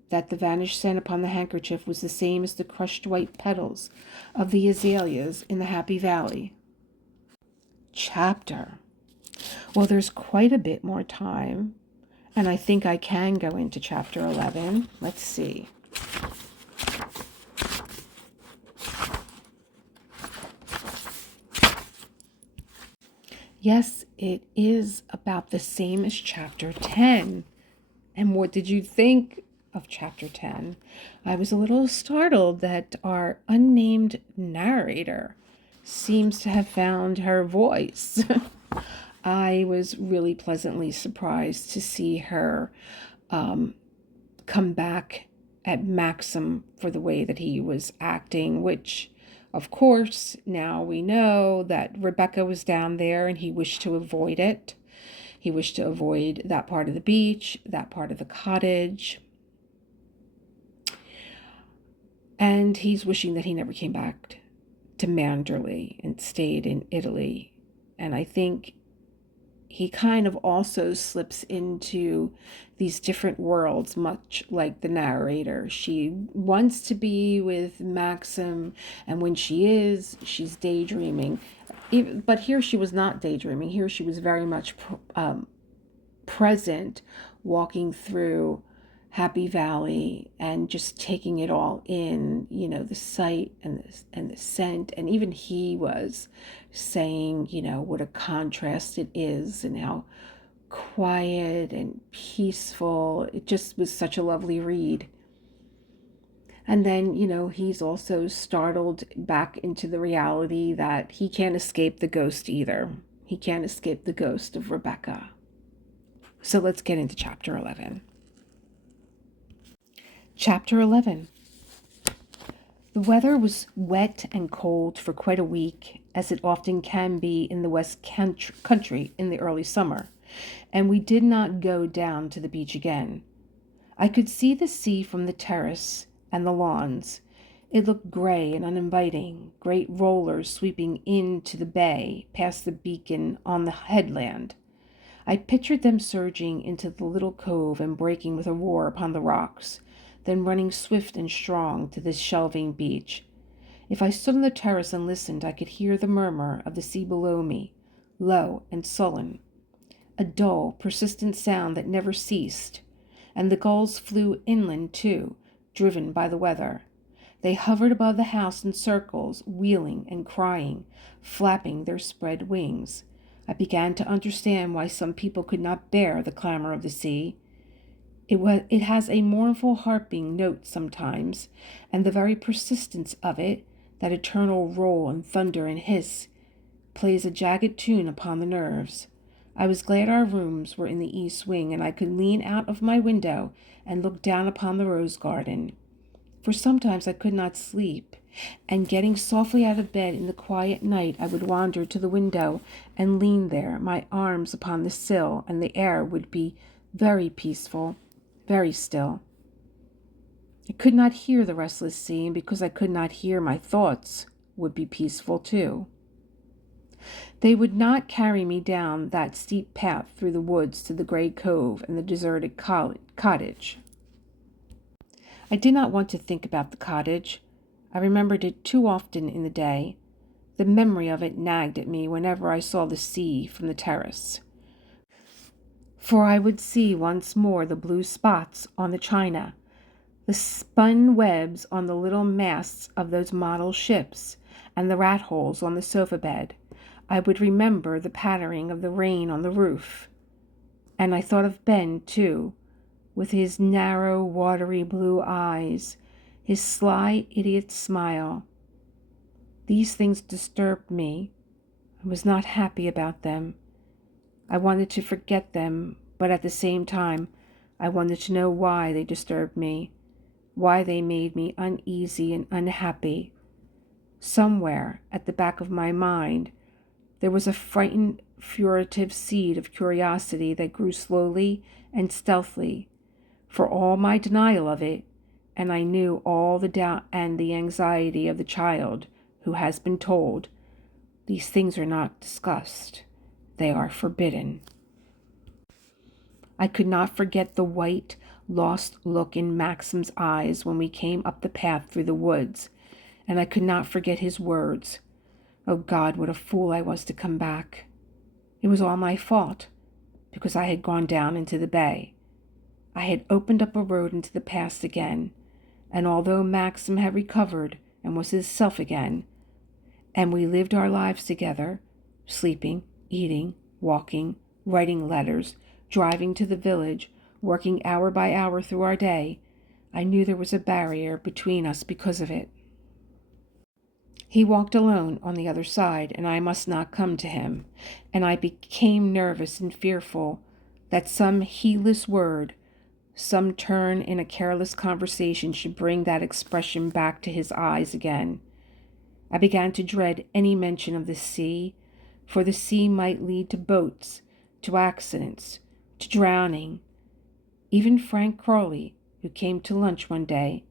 that the vanished scent upon the handkerchief was the same as the crushed white petals of the azaleas in the Happy Valley. Chapter. Well, there's quite a bit more time, and I think I can go into chapter 11. Let's see. Yes, it is about the same as chapter 10. And what did you think of chapter 10? I was a little startled that our unnamed narrator seems to have found her voice. I was really pleasantly surprised to see her come back at Maxim for the way that he was acting, which, of course, now we know that Rebecca was down there and he wished to avoid it. He wished to avoid that part of the beach, that part of the cottage. And he's wishing that he never came back to Manderley and stayed in Italy. And I think he kind of also slips into these different worlds, much like the narrator. She wants to be with Maxim, and when she is, she's daydreaming. But here she was not daydreaming. Here she was very much present, walking through Happy Valley and just taking it all in, the sight and the scent. And even he was saying, what a contrast it is and how quiet and peaceful. It just was such a lovely read. And then, he's also startled back into the reality that he can't escape the ghost either. He can't escape the ghost of Rebecca. So let's get into chapter 11. Chapter 11. The weather was wet and cold for quite a week, as it often can be in the West Country in the early summer, and we did not go down to the beach again. I could see the sea from the terrace and the lawns. It looked gray and uninviting, great rollers sweeping into the bay past the beacon on the headland. I pictured them surging into the little cove and breaking with a roar upon the rocks, then running swift and strong to the shelving beach. If I stood on the terrace and listened, I could hear the murmur of the sea below me, low and sullen, a dull, persistent sound that never ceased. And the gulls flew inland, too, driven by the weather. They hovered above the house in circles, wheeling and crying, flapping their spread wings. I began to understand why some people could not bear the clamor of the sea. It has a mournful harping note sometimes, and the very persistence of it, that eternal roll and thunder and hiss, plays a jagged tune upon the nerves. I was glad our rooms were in the east wing, and I could lean out of my window and look down upon the rose garden. For sometimes I could not sleep, and getting softly out of bed in the quiet night, I would wander to the window and lean there, my arms upon the sill, and the air would be very peaceful, very still. I could not hear the restless sea, and because I could not hear, my thoughts would be peaceful too. They would not carry me down that steep path through the woods to the gray cove and the deserted cottage. I did not want to think about the cottage. I remembered it too often in the day. The memory of it nagged at me whenever I saw the sea from the terrace. For I would see once more the blue spots on the china, the spun webs on the little masts of those model ships, and the rat holes on the sofa bed. I would remember the pattering of the rain on the roof. And I thought of Ben, too, with his narrow, watery blue eyes, his sly, idiot smile. These things disturbed me. I was not happy about them. I wanted to forget them, but at the same time, I wanted to know why they disturbed me, why they made me uneasy and unhappy. Somewhere at the back of my mind, there was a frightened, furtive seed of curiosity that grew slowly and stealthily. For all my denial of it, and I knew all the doubt and the anxiety of the child who has been told, these things are not discussed. They are forbidden. I could not forget the white, lost look in Maxim's eyes when we came up the path through the woods, and I could not forget his words. Oh God, what a fool I was to come back. It was all my fault, because I had gone down into the bay. I had opened up a road into the past again, and although Maxim had recovered and was himself again, and we lived our lives together, sleeping, eating, walking, writing letters, driving to the village, working hour by hour through our day, I knew there was a barrier between us because of it. He walked alone on the other side, and I must not come to him, and I became nervous and fearful that some heedless word, some turn in a careless conversation should bring that expression back to his eyes again. I began to dread any mention of the sea, for the sea might lead to boats, to accidents, to drowning. Even Frank Crawley, who came to lunch one day,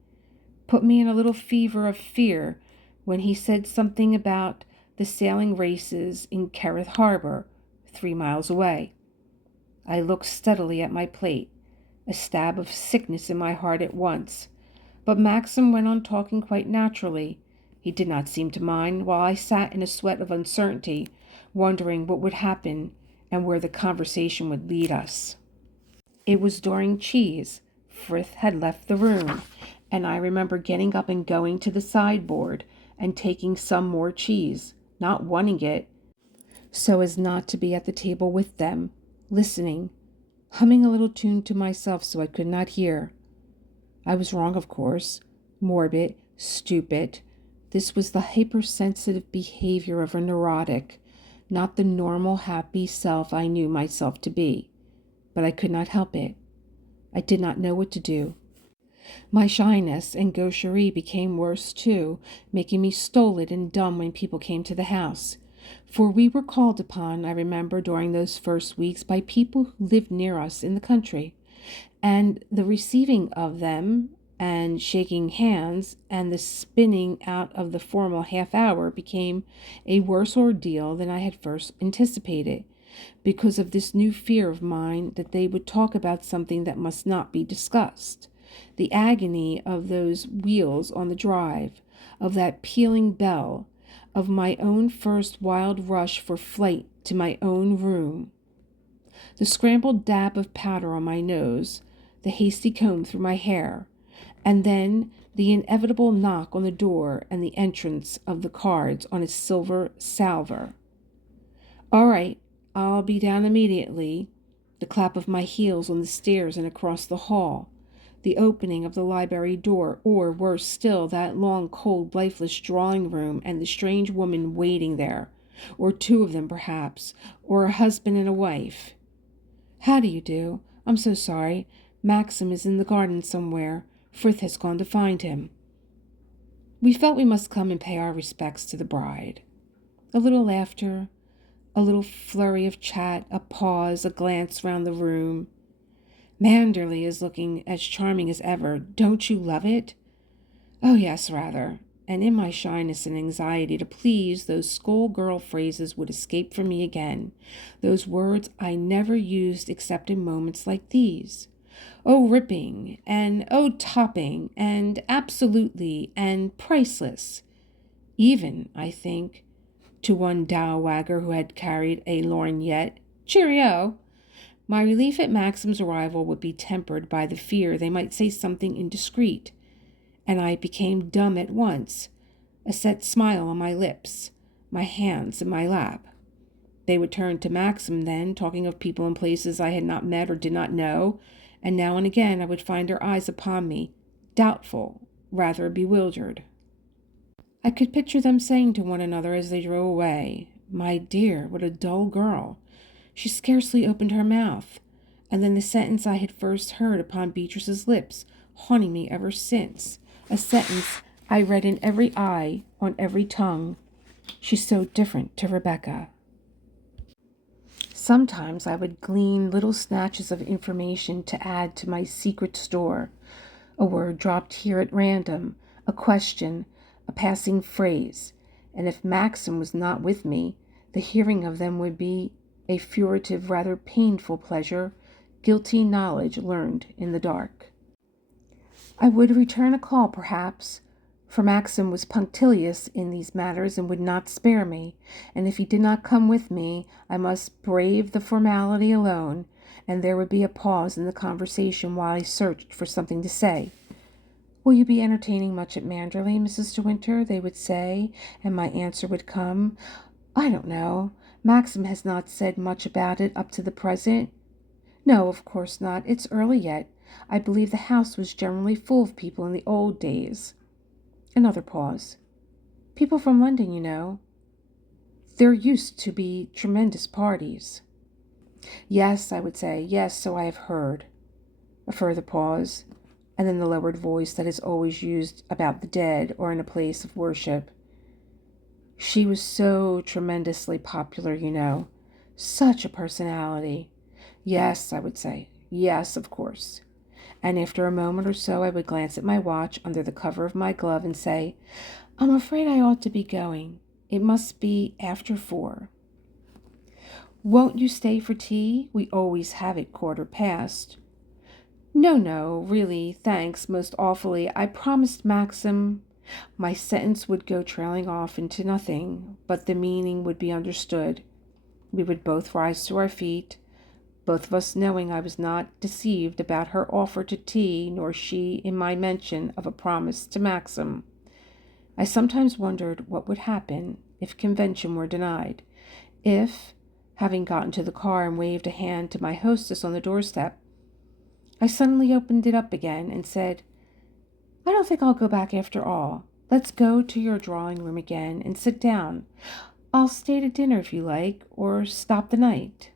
put me in a little fever of fear when he said something about the sailing races in Kerrith Harbor, 3 miles away. I looked steadily at my plate, a stab of sickness in my heart at once, but Maxim went on talking quite naturally. He did not seem to mind, while I sat in a sweat of uncertainty, wondering what would happen and where the conversation would lead us. It was during cheese. Frith had left the room, and I remember getting up and going to the sideboard and taking some more cheese, not wanting it, so as not to be at the table with them, listening, humming a little tune to myself so I could not hear. I was wrong, of course, morbid, stupid. This was the hypersensitive behavior of a neurotic, not the normal, happy self I knew myself to be. But I could not help it. I did not know what to do. My shyness and gaucherie became worse too, making me stolid and dumb when people came to the house. For we were called upon, I remember, during those first weeks by people who lived near us in the country, and the receiving of them and shaking hands and the spinning out of the formal half hour became a worse ordeal than I had first anticipated, because of this new fear of mine that they would talk about something that must not be discussed. The agony of those wheels on the drive, of that pealing bell, of my own first wild rush for flight to my own room, the scrambled dab of powder on my nose, the hasty comb through my hair, and then the inevitable knock on the door and the entrance of the cards on a silver salver. "All right, I'll be down immediately," the clap of my heels on the stairs and across the hall, the opening of the library door, or, worse still, that long, cold, lifeless drawing room and the strange woman waiting there, or two of them perhaps, or a husband and a wife. "How do you do? I'm so sorry. Maxim is in the garden somewhere. Frith has gone to find him." We felt we must come and pay our respects to the bride. A little laughter, a little flurry of chat, a pause, a glance round the room. "Manderley is looking as charming as ever. Don't you love it?" "Oh, yes, rather." And in my shyness and anxiety to please, those schoolgirl phrases would escape from me again, those words I never used except in moments like these. "Oh, ripping," and "oh, topping," and "absolutely," and "priceless." Even, I think, to one dow-wagger who had carried a lorgnette, "Cheerio." My relief at Maxim's arrival would be tempered by the fear they might say something indiscreet, and I became dumb at once, a set smile on my lips, my hands in my lap. They would turn to Maxim then, talking of people and places I had not met or did not know, and now and again I would find her eyes upon me, doubtful, rather bewildered. I could picture them saying to one another as they drove away, "My dear, what a dull girl. She scarcely opened her mouth." And then the sentence I had first heard upon Beatrice's lips, haunting me ever since, a sentence I read in every eye, on every tongue, "She's so different to Rebecca." Sometimes I would glean little snatches of information to add to my secret store, a word dropped here at random, a question, a passing phrase, and if Maxim was not with me, the hearing of them would be a furtive, rather painful pleasure, guilty knowledge learned in the dark. I would return a call, perhaps, for Maxim was punctilious in these matters and would not spare me, and if he did not come with me, I must brave the formality alone, and there would be a pause in the conversation while I searched for something to say. "Will you be entertaining much at Manderley, Mrs. De Winter?" they would say, and my answer would come, "I don't know. Maxim has not said much about it up to the present." "No, of course not. It's early yet. I believe the house was generally full of people in the old days." Another pause. "People from London, you know. There used to be tremendous parties." "Yes," I would say. "Yes, so I have heard." A further pause, and then the lowered voice that is always used about the dead or in a place of worship. "She was so tremendously popular, you know. Such a personality." "Yes," I would say. "Yes, of course." And after a moment or so I would glance at my watch under the cover of my glove and say, "I'm afraid I ought to be going. It must be after 4. "Won't you stay for tea? We always have it 1/4 past. No, really, thanks, most awfully. I promised Maxim." My sentence would go trailing off into nothing, but the meaning would be understood. We would both rise to our feet, both of us knowing I was not deceived about her offer to tea, nor she in my mention of a promise to Maxim. I sometimes wondered what would happen if convention were denied, if, having got into the car and waved a hand to my hostess on the doorstep, I suddenly opened it up again and said, "I don't think I'll go back after all. Let's go to your drawing room again and sit down. I'll stay to dinner if you like, or stop the night."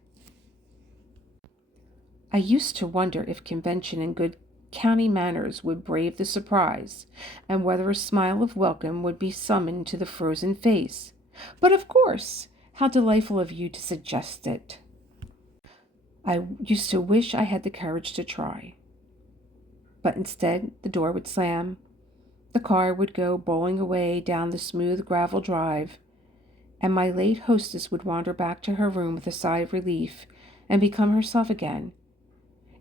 I used to wonder if convention and good county manners would brave the surprise, and whether a smile of welcome would be summoned to the frozen face. But of course, how delightful of you to suggest it. I used to wish I had the courage to try. But instead, the door would slam. The car would go bowling away down the smooth gravel drive, and my late hostess would wander back to her room with a sigh of relief and become herself again.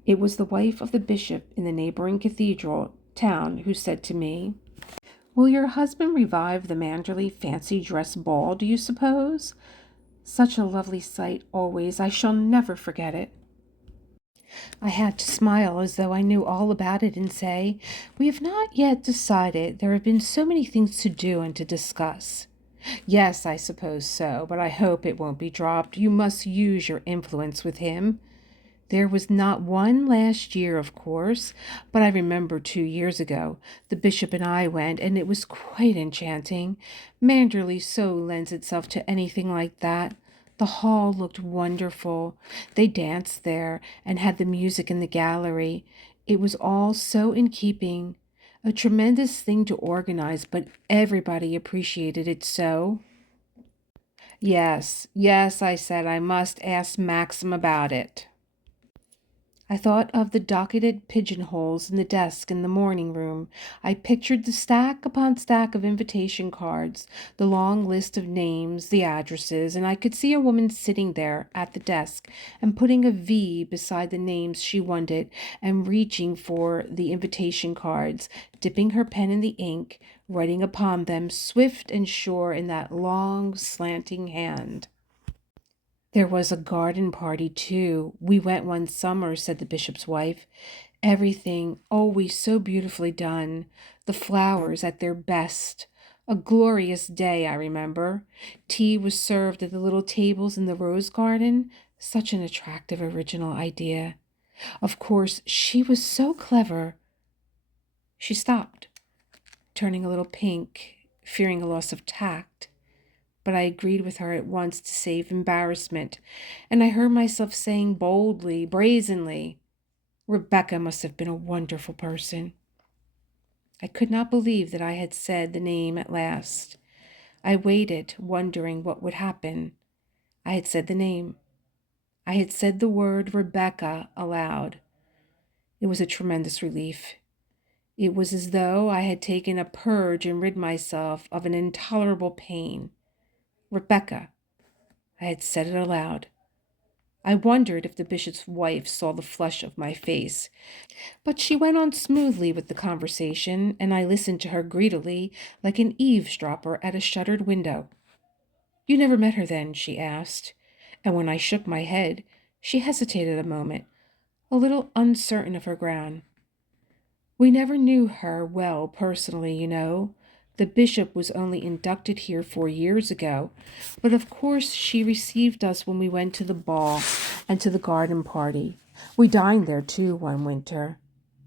It was the wife of the bishop in the neighboring cathedral town who said to me, "Will your husband revive the Manderley fancy dress ball, do you suppose? Such a lovely sight always. I shall never forget it." I had to smile as though I knew all about it and say, "We have not yet decided. There have been so many things to do and to discuss." "Yes, I suppose so, but I hope it won't be dropped. You must use your influence with him." "There was not one last year, of course, but I remember 2 years ago. The bishop and I went, and it was quite enchanting. Manderley so lends itself to anything like that. The hall looked wonderful. They danced there and had the music in the gallery. It was all so in keeping. A tremendous thing to organize, but everybody appreciated it so." "Yes, yes," I said, "I must ask Maxim about it." I thought of the docketed pigeonholes in the desk in the morning room. I pictured the stack upon stack of invitation cards, the long list of names, the addresses, and I could see a woman sitting there at the desk and putting a V beside the names she wanted and reaching for the invitation cards, dipping her pen in the ink, writing upon them, swift and sure in that long, slanting hand. "There was a garden party, too. We went one summer," said the bishop's wife. "Everything always so beautifully done. The flowers at their best. A glorious day, I remember. Tea was served at the little tables in the rose garden. Such an attractive original idea. Of course, she was so clever." She stopped, turning a little pink, fearing a loss of tact. But I agreed with her at once to save embarrassment, and I heard myself saying boldly, brazenly, "Rebecca must have been a wonderful person." I could not believe that I had said the name at last. I waited, wondering what would happen. I had said the name. I had said the word Rebecca aloud. It was a tremendous relief. It was as though I had taken a purge and rid myself of an intolerable pain. Rebecca. I had said it aloud. I wondered if the bishop's wife saw the flush of my face, but she went on smoothly with the conversation, and I listened to her greedily, like an eavesdropper at a shuttered window. "You never met her then?" she asked, and when I shook my head, she hesitated a moment, a little uncertain of her ground. "We never knew her well personally, you know. The bishop was only inducted here 4 years ago, but of course she received us when we went to the ball and to the garden party. We dined there too one winter.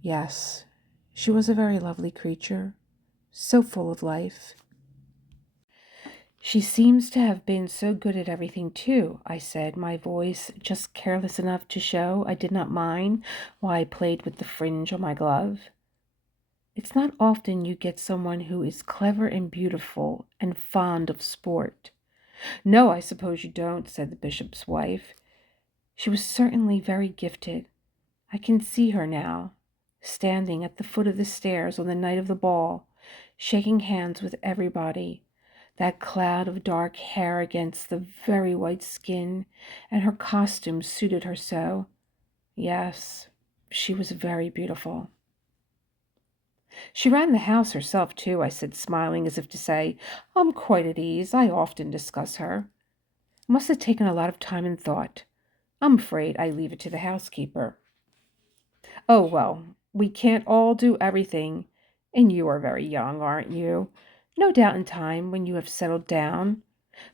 Yes, she was a very lovely creature, so full of life." "She seems to have been so good at everything too," I said, my voice just careless enough to show I did not mind while I played with the fringe on my glove. "It's not often you get someone who is clever and beautiful and fond of sport." "No, I suppose you don't," said the bishop's wife. "She was certainly very gifted. I can see her now, standing at the foot of the stairs on the night of the ball, shaking hands with everybody, that cloud of dark hair against the very white skin, and her costume suited her so. Yes, she was very beautiful." "She ran the house herself, too," I said, smiling as if to say, "I'm quite at ease. I often discuss her. Must have taken a lot of time and thought. I'm afraid I leave it to the housekeeper." "Oh, well, we can't all do everything. And you are very young, aren't you? No doubt in time, when you have settled down.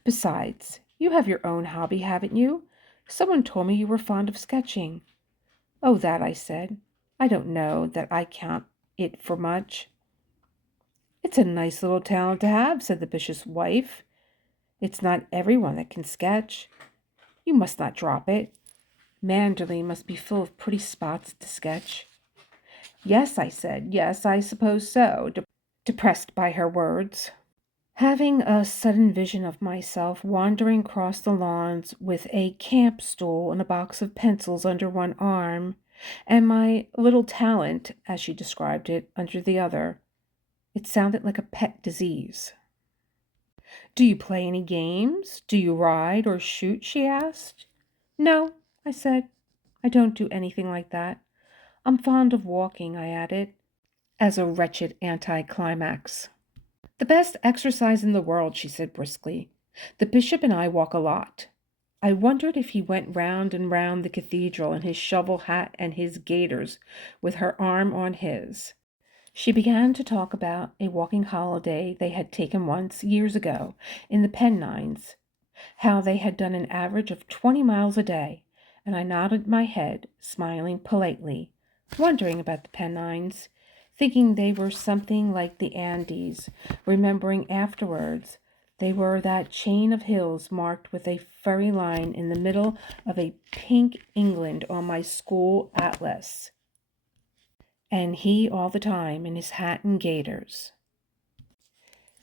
Besides, you have your own hobby, haven't you? Someone told me you were fond of sketching." "Oh, that," I said. "I don't know that I count it for much." "It's a nice little talent to have," said the bishop's wife. "It's not everyone that can sketch. You must not drop it. Manderley must be full of pretty spots to sketch." Yes, I said. Yes, I suppose so, depressed by her words. Having a sudden vision of myself wandering across the lawns with a camp stool and a box of pencils under one arm, and my little talent, as she described it, under the other. It sounded like a pet disease. Do you play any games? Do you ride or shoot? She asked. No, I said. I don't do anything like that. I'm fond of walking, I added, as a wretched anticlimax. The best exercise in the world, she said briskly. The bishop and I walk a lot. I wondered if he went round and round the cathedral in his shovel hat and his gaiters, with her arm on his. She began to talk about a walking holiday they had taken once, years ago, in the Pennines, how they had done an average of 20 miles a day, and I nodded my head, smiling politely, wondering about the Pennines, thinking they were something like the Andes, remembering afterwards they were that chain of hills marked with a furry line in the middle of a pink England on my school atlas, and he all the time in his hat and gaiters.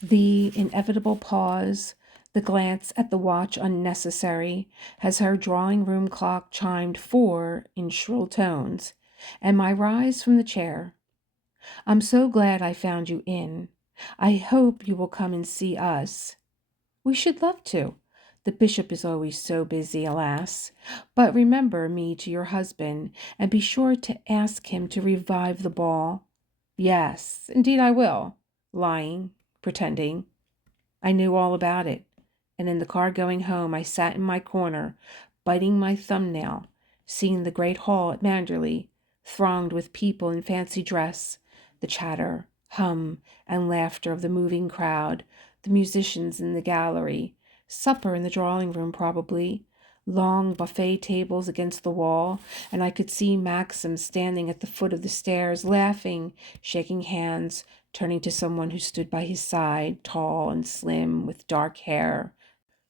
The inevitable pause, the glance at the watch unnecessary, as her drawing-room clock chimed 4 in shrill tones, and my rise from the chair. I'm so glad I found you in. I hope you will come and see us. We should love to. The bishop is always so busy, alas. But remember me to your husband, and be sure to ask him to revive the ball. Yes, indeed I will. Lying, pretending. I knew all about it, and in the car going home I sat in my corner, biting my thumbnail, seeing the great hall at Manderley, thronged with people in fancy dress, the chatter, hum, and laughter of the moving crowd, the musicians in the gallery, supper in the drawing-room probably, long buffet tables against the wall, and I could see Maxim standing at the foot of the stairs, laughing, shaking hands, turning to someone who stood by his side, tall and slim, with dark hair.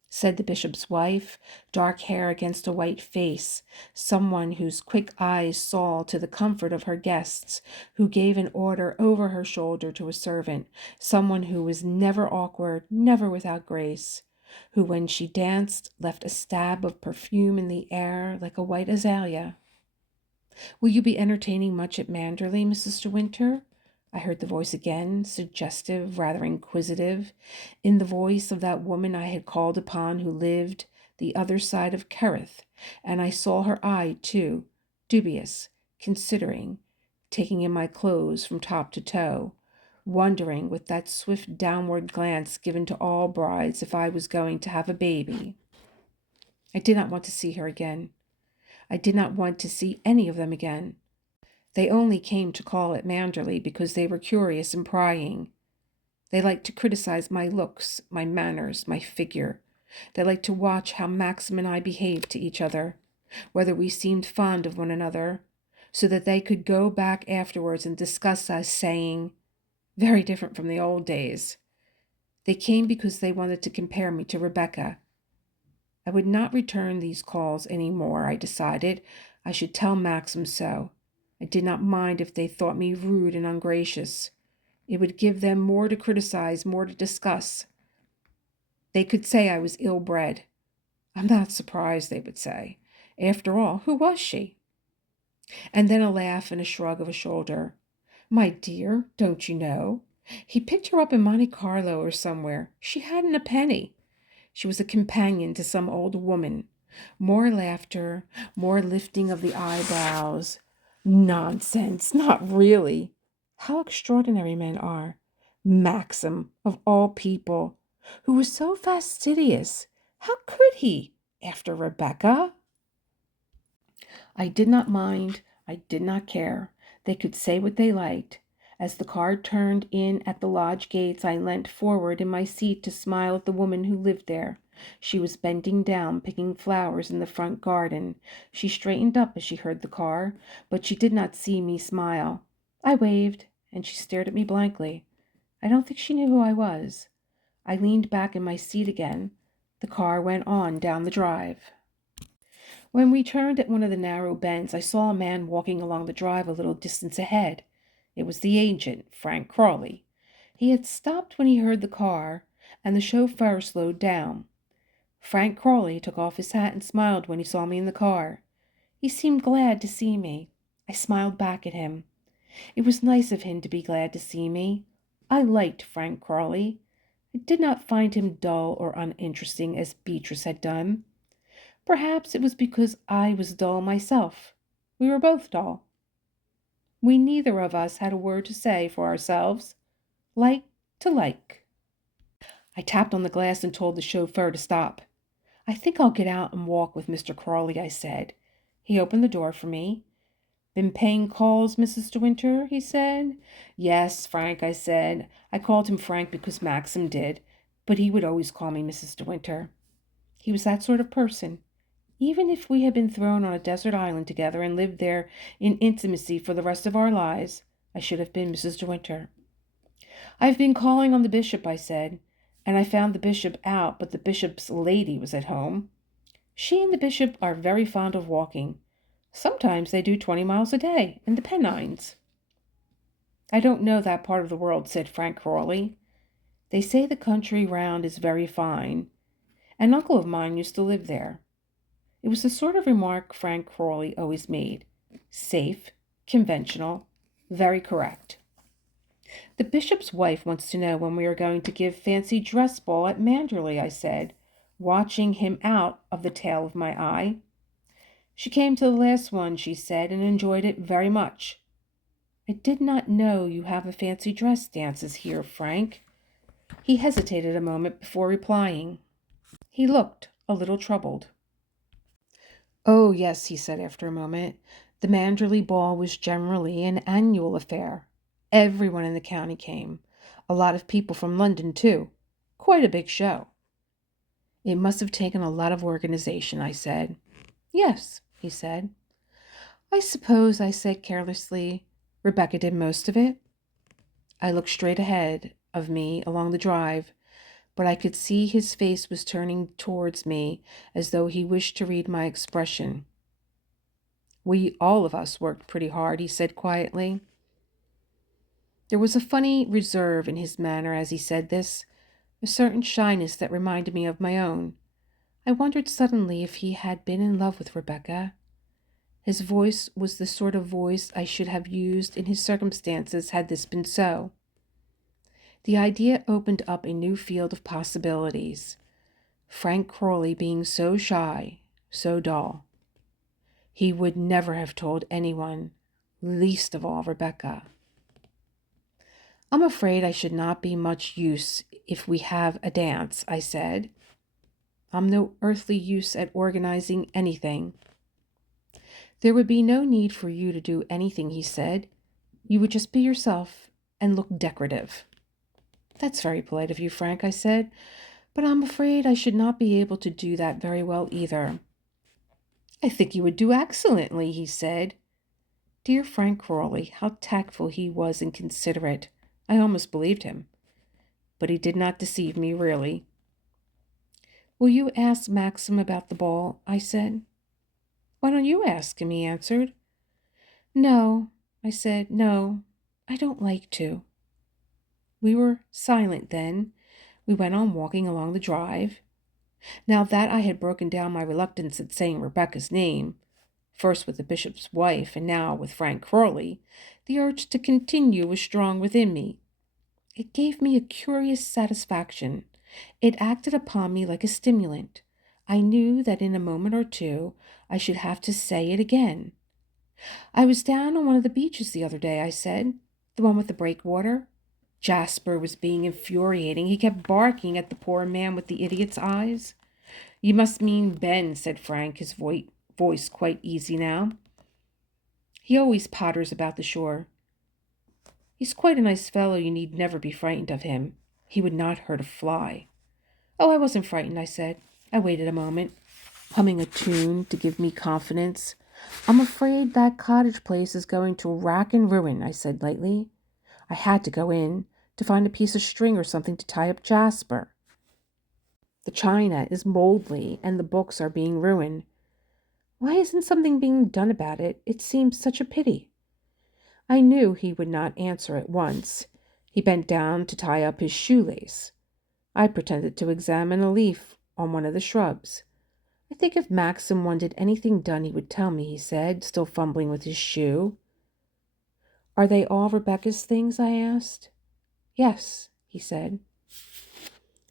Said the bishop's wife, dark hair against a white face, someone whose quick eyes saw to the comfort of her guests, who gave an order over her shoulder to a servant, someone who was never awkward, never without grace, who, when she danced, left a stab of perfume in the air like a white azalea. Will you be entertaining much at Manderley, Mrs. De Winter? I heard the voice again, suggestive, rather inquisitive, in the voice of that woman I had called upon who lived the other side of Kerrith, and I saw her eye, too, dubious, considering, taking in my clothes from top to toe, wondering with that swift downward glance given to all brides if I was going to have a baby. I did not want to see her again. I did not want to see any of them again. They only came to call at Manderley because they were curious and prying. They liked to criticize my looks, my manners, my figure. They liked to watch how Maxim and I behaved to each other, whether we seemed fond of one another, so that they could go back afterwards and discuss us, saying, "Very different from the old days." They came because they wanted to compare me to Rebecca. I would not return these calls any more, I decided. I should tell Maxim so. I did not mind if they thought me rude and ungracious. It would give them more to criticize, more to discuss. They could say I was ill-bred. I'm not surprised, they would say. After all, who was she? And then a laugh and a shrug of a shoulder. My dear, don't you know? He picked her up in Monte Carlo or somewhere. She hadn't a penny. She was a companion to some old woman. More laughter, more lifting of the eyebrows. Nonsense, not really. How extraordinary men are. Maxim, of all people, who was so fastidious. How could he, after Rebecca? I did not mind. I did not care. They could say what they liked. As the car turned in at the lodge gates, I leant forward in my seat to smile at the woman who lived there. She was bending down, picking flowers in the front garden. She straightened up as she heard the car, but she did not see me smile. I waved, and she stared at me blankly. I don't think she knew who I was. I leaned back in my seat again. The car went on down the drive. When we turned at one of the narrow bends, I saw a man walking along the drive a little distance ahead. It was the agent, Frank Crawley. He had stopped when he heard the car, and the chauffeur slowed down. Frank Crawley took off his hat and smiled when he saw me in the car. He seemed glad to see me. I smiled back at him. It was nice of him to be glad to see me. I liked Frank Crawley. I did not find him dull or uninteresting as Beatrice had done. Perhaps it was because I was dull myself. We were both dull. We neither of us had a word to say for ourselves. Like to like. I tapped on the glass and told the chauffeur to stop. I think I'll get out and walk with Mr. Crawley, I said. He opened the door for me. Been paying calls, Mrs. De Winter? He said. Yes, Frank, I said. I called him Frank because Maxim did, but he would always call me Mrs. De Winter. He was that sort of person. Even if we had been thrown on a desert island together and lived there in intimacy for the rest of our lives, I should have been Mrs. De Winter. I've been calling on the bishop, I said, and I found the bishop out, but the bishop's lady was at home. She and the bishop are very fond of walking. Sometimes they do 20 miles a day in the Pennines. I don't know that part of the world, said Frank Crawley. They say the country round is very fine. An uncle of mine used to live there. It was the sort of remark Frank Crawley always made. Safe, conventional, very correct. The bishop's wife wants to know when we are going to give fancy dress ball at Manderley, I said, watching him out of the tail of my eye. She came to the last one, she said, and enjoyed it very much. I did not know you have a fancy dress dances here, Frank. He hesitated a moment before replying. He looked a little troubled. Oh, yes, he said after a moment. The Manderley ball was generally an annual affair. Everyone in the county came. A lot of people from London, too. Quite a big show. It must have taken a lot of organization, I said. Yes, he said. I suppose, I said carelessly, Rebecca did most of it. I looked straight ahead of me along the drive, but I could see his face was turning towards me as though he wished to read my expression. We all of us worked pretty hard, he said quietly. There was a funny reserve in his manner as he said this, a certain shyness that reminded me of my own. I wondered suddenly if he had been in love with Rebecca. His voice was the sort of voice I should have used in his circumstances had this been so. The idea opened up a new field of possibilities. Frank Crawley being so shy, so dull. He would never have told anyone, least of all Rebecca. I'm afraid I should not be much use if we have a dance, I said. I'm no earthly use at organizing anything. There would be no need for you to do anything, he said. You would just be yourself and look decorative. That's very polite of you, Frank, I said, but I'm afraid I should not be able to do that very well either. I think you would do excellently, he said. Dear Frank Crawley, how tactful he was and considerate. I almost believed him. But he did not deceive me, really. Will you ask Maxim about the ball? I said. Why don't you ask him? He answered. No, I said, no, I don't like to. We were silent then. We went on walking along the drive. Now that I had broken down my reluctance at saying Rebecca's name, first with the bishop's wife and now with Frank Crawley, the urge to continue was strong within me. It gave me a curious satisfaction. It acted upon me like a stimulant. I knew that in a moment or two I should have to say it again. I was down on one of the beaches the other day, I said, the one with the breakwater. Jasper was being infuriating. He kept barking at the poor man with the idiot's eyes. You must mean Ben, said Frank, his voice quite easy now. He always potters about the shore. He's quite a nice fellow. You need never be frightened of him. He would not hurt a fly. Oh, I wasn't frightened, I said. I waited a moment, humming a tune to give me confidence. I'm afraid that cottage place is going to rack and ruin, I said lightly. I had to go in to find a piece of string or something to tie up Jasper. The china is mouldy and the books are being ruined. Why isn't something being done about it? It seems such a pity. I knew he would not answer at once. He bent down to tie up his shoelace. I pretended to examine a leaf on one of the shrubs. I think if Maxim wanted anything done, he would tell me, he said, still fumbling with his shoe. Are they all Rebecca's things? I asked. Yes, he said.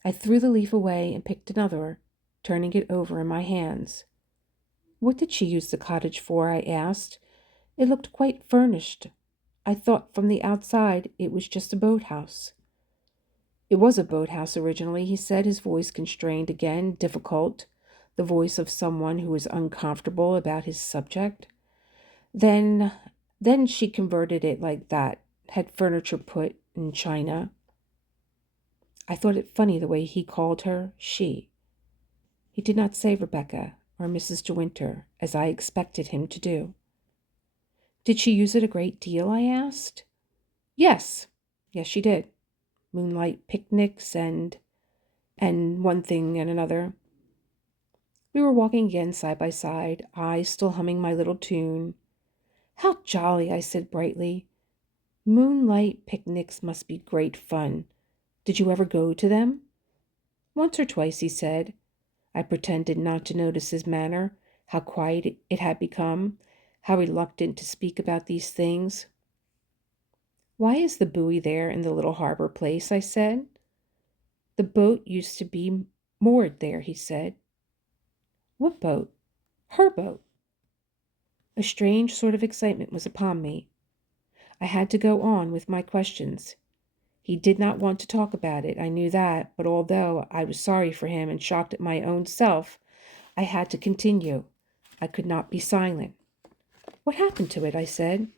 I threw the leaf away and picked another, turning it over in my hands. What did she use the cottage for? I asked. It looked quite furnished. I thought from the outside it was just a boathouse. It was a boathouse originally, he said, his voice constrained again, difficult, the voice of someone who is uncomfortable about his subject. Then she converted it like that, had furniture put in China. I thought it funny the way he called her she. He did not say Rebecca or Mrs. De Winter, as I expected him to do. Did she use it a great deal? I asked. Yes, she did. Moonlight picnics and one thing and another. We were walking again side by side, I still humming my little tune. How jolly, I said brightly. Moonlight picnics must be great fun. Did you ever go to them? Once or twice, he said. I pretended not to notice his manner, how quiet it had become, how reluctant to speak about these things. Why is the buoy there in the little harbor place? I said. The boat used to be moored there, he said. What boat? Her boat. A strange sort of excitement was upon me. I had to go on with my questions. He did not want to talk about it, I knew that, but although I was sorry for him and shocked at my own self, I had to continue. I could not be silent. What happened to it? I said.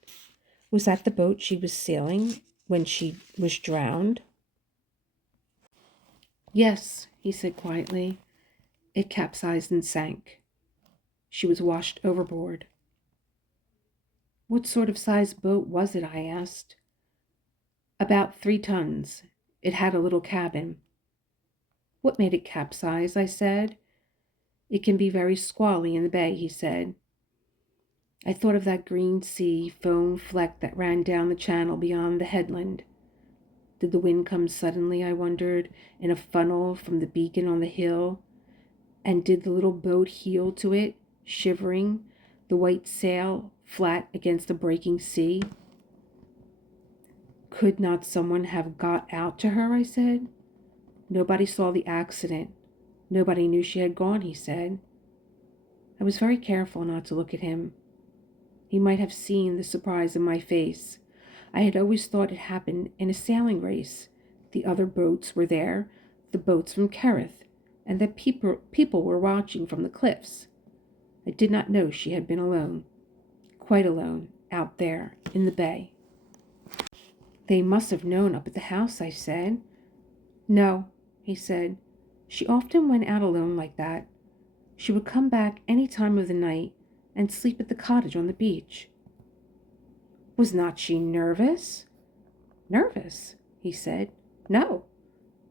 Was that the boat she was sailing when she was drowned? Yes, he said quietly. It capsized and sank. She was washed overboard. What sort of size boat was it? I asked. About 3 tons. It had a little cabin. What made it capsize? I said. It can be very squally in the bay, he said. I thought of that green sea foam fleck that ran down the channel beyond the headland. Did the wind come suddenly, I wondered, in a funnel from the beacon on the hill? And did the little boat heel to it, shivering, the white sail flat against the breaking sea? Could not someone have got out to her? I said. Nobody saw the accident. Nobody knew she had gone, he said. I was very careful not to look at him. He might have seen the surprise in my face. I had always thought it happened in a sailing race. The other boats were there, the boats from Kerrith, and that people were watching from the cliffs. I did not know she had been alone, quite alone, out there in the bay. They must have known up at the house, I said. No, he said. She often went out alone like that. She would come back any time of the night and sleep at the cottage on the beach. Was not she nervous? Nervous, he said. No,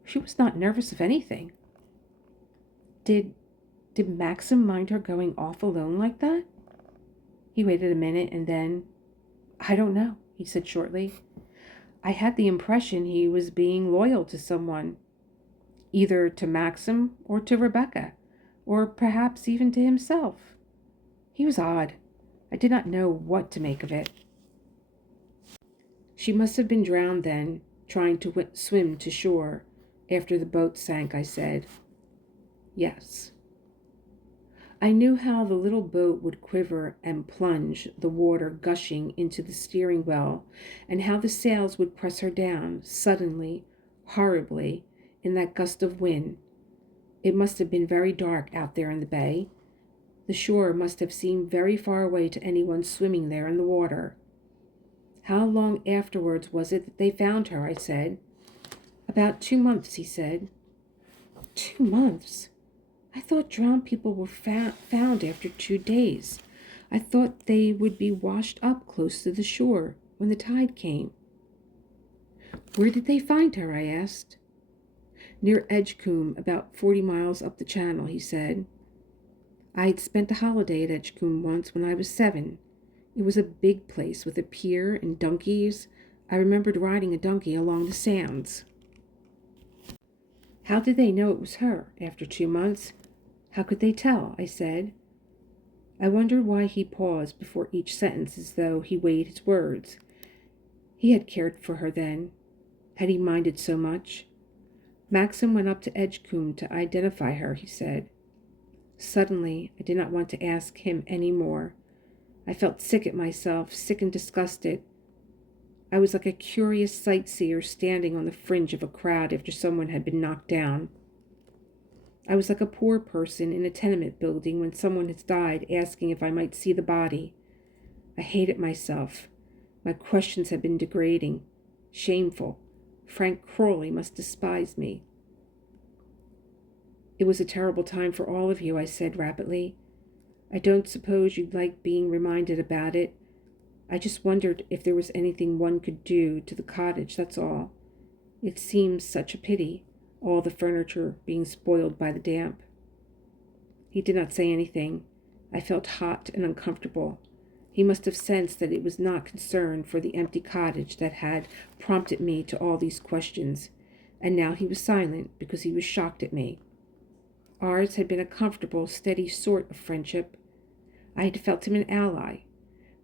she was not nervous of anything. Did Maxim mind her going off alone like that? He waited a minute and then, I don't know, he said shortly. I had the impression he was being loyal to someone, either to Maxim or to Rebecca, or perhaps even to himself. He was odd. I did not know what to make of it. She must have been drowned then, trying to swim to shore after the boat sank, I said. Yes. I knew how the little boat would quiver and plunge, the water gushing into the steering well, and how the sails would press her down, suddenly, horribly, in that gust of wind. It must have been very dark out there in the bay. The shore must have seemed very far away to anyone swimming there in the water. How long afterwards was it that they found her? I said. About 2 months, he said. 2 months? I thought drowned people were found after 2 days. I thought they would be washed up close to the shore when the tide came. Where did they find her? I asked. Near Edgecombe, about 40 miles up the channel, he said. I had spent a holiday at Edgecombe once when I was 7. It was a big place with a pier and donkeys. I remembered riding a donkey along the sands. How did they know it was her after 2 months? How could they tell? I said. I wondered why he paused before each sentence as though he weighed his words. He had cared for her then. Had he minded so much? Maxim went up to Edgecombe to identify her, he said. Suddenly, I did not want to ask him any more. I felt sick at myself, sick and disgusted. I was like a curious sightseer standing on the fringe of a crowd after someone had been knocked down. I was like a poor person in a tenement building when someone has died asking if I might see the body. I hated myself. My questions had been degrading, shameful. Frank Crawley must despise me. It was a terrible time for all of you, I said rapidly. I don't suppose you'd like being reminded about it. I just wondered if there was anything one could do to the cottage, that's all. It seems such a pity, all the furniture being spoiled by the damp. He did not say anything. I felt hot and uncomfortable. He must have sensed that it was not concern for the empty cottage that had prompted me to all these questions, and now he was silent because he was shocked at me. Ours had been a comfortable, steady sort of friendship. I had felt him an ally.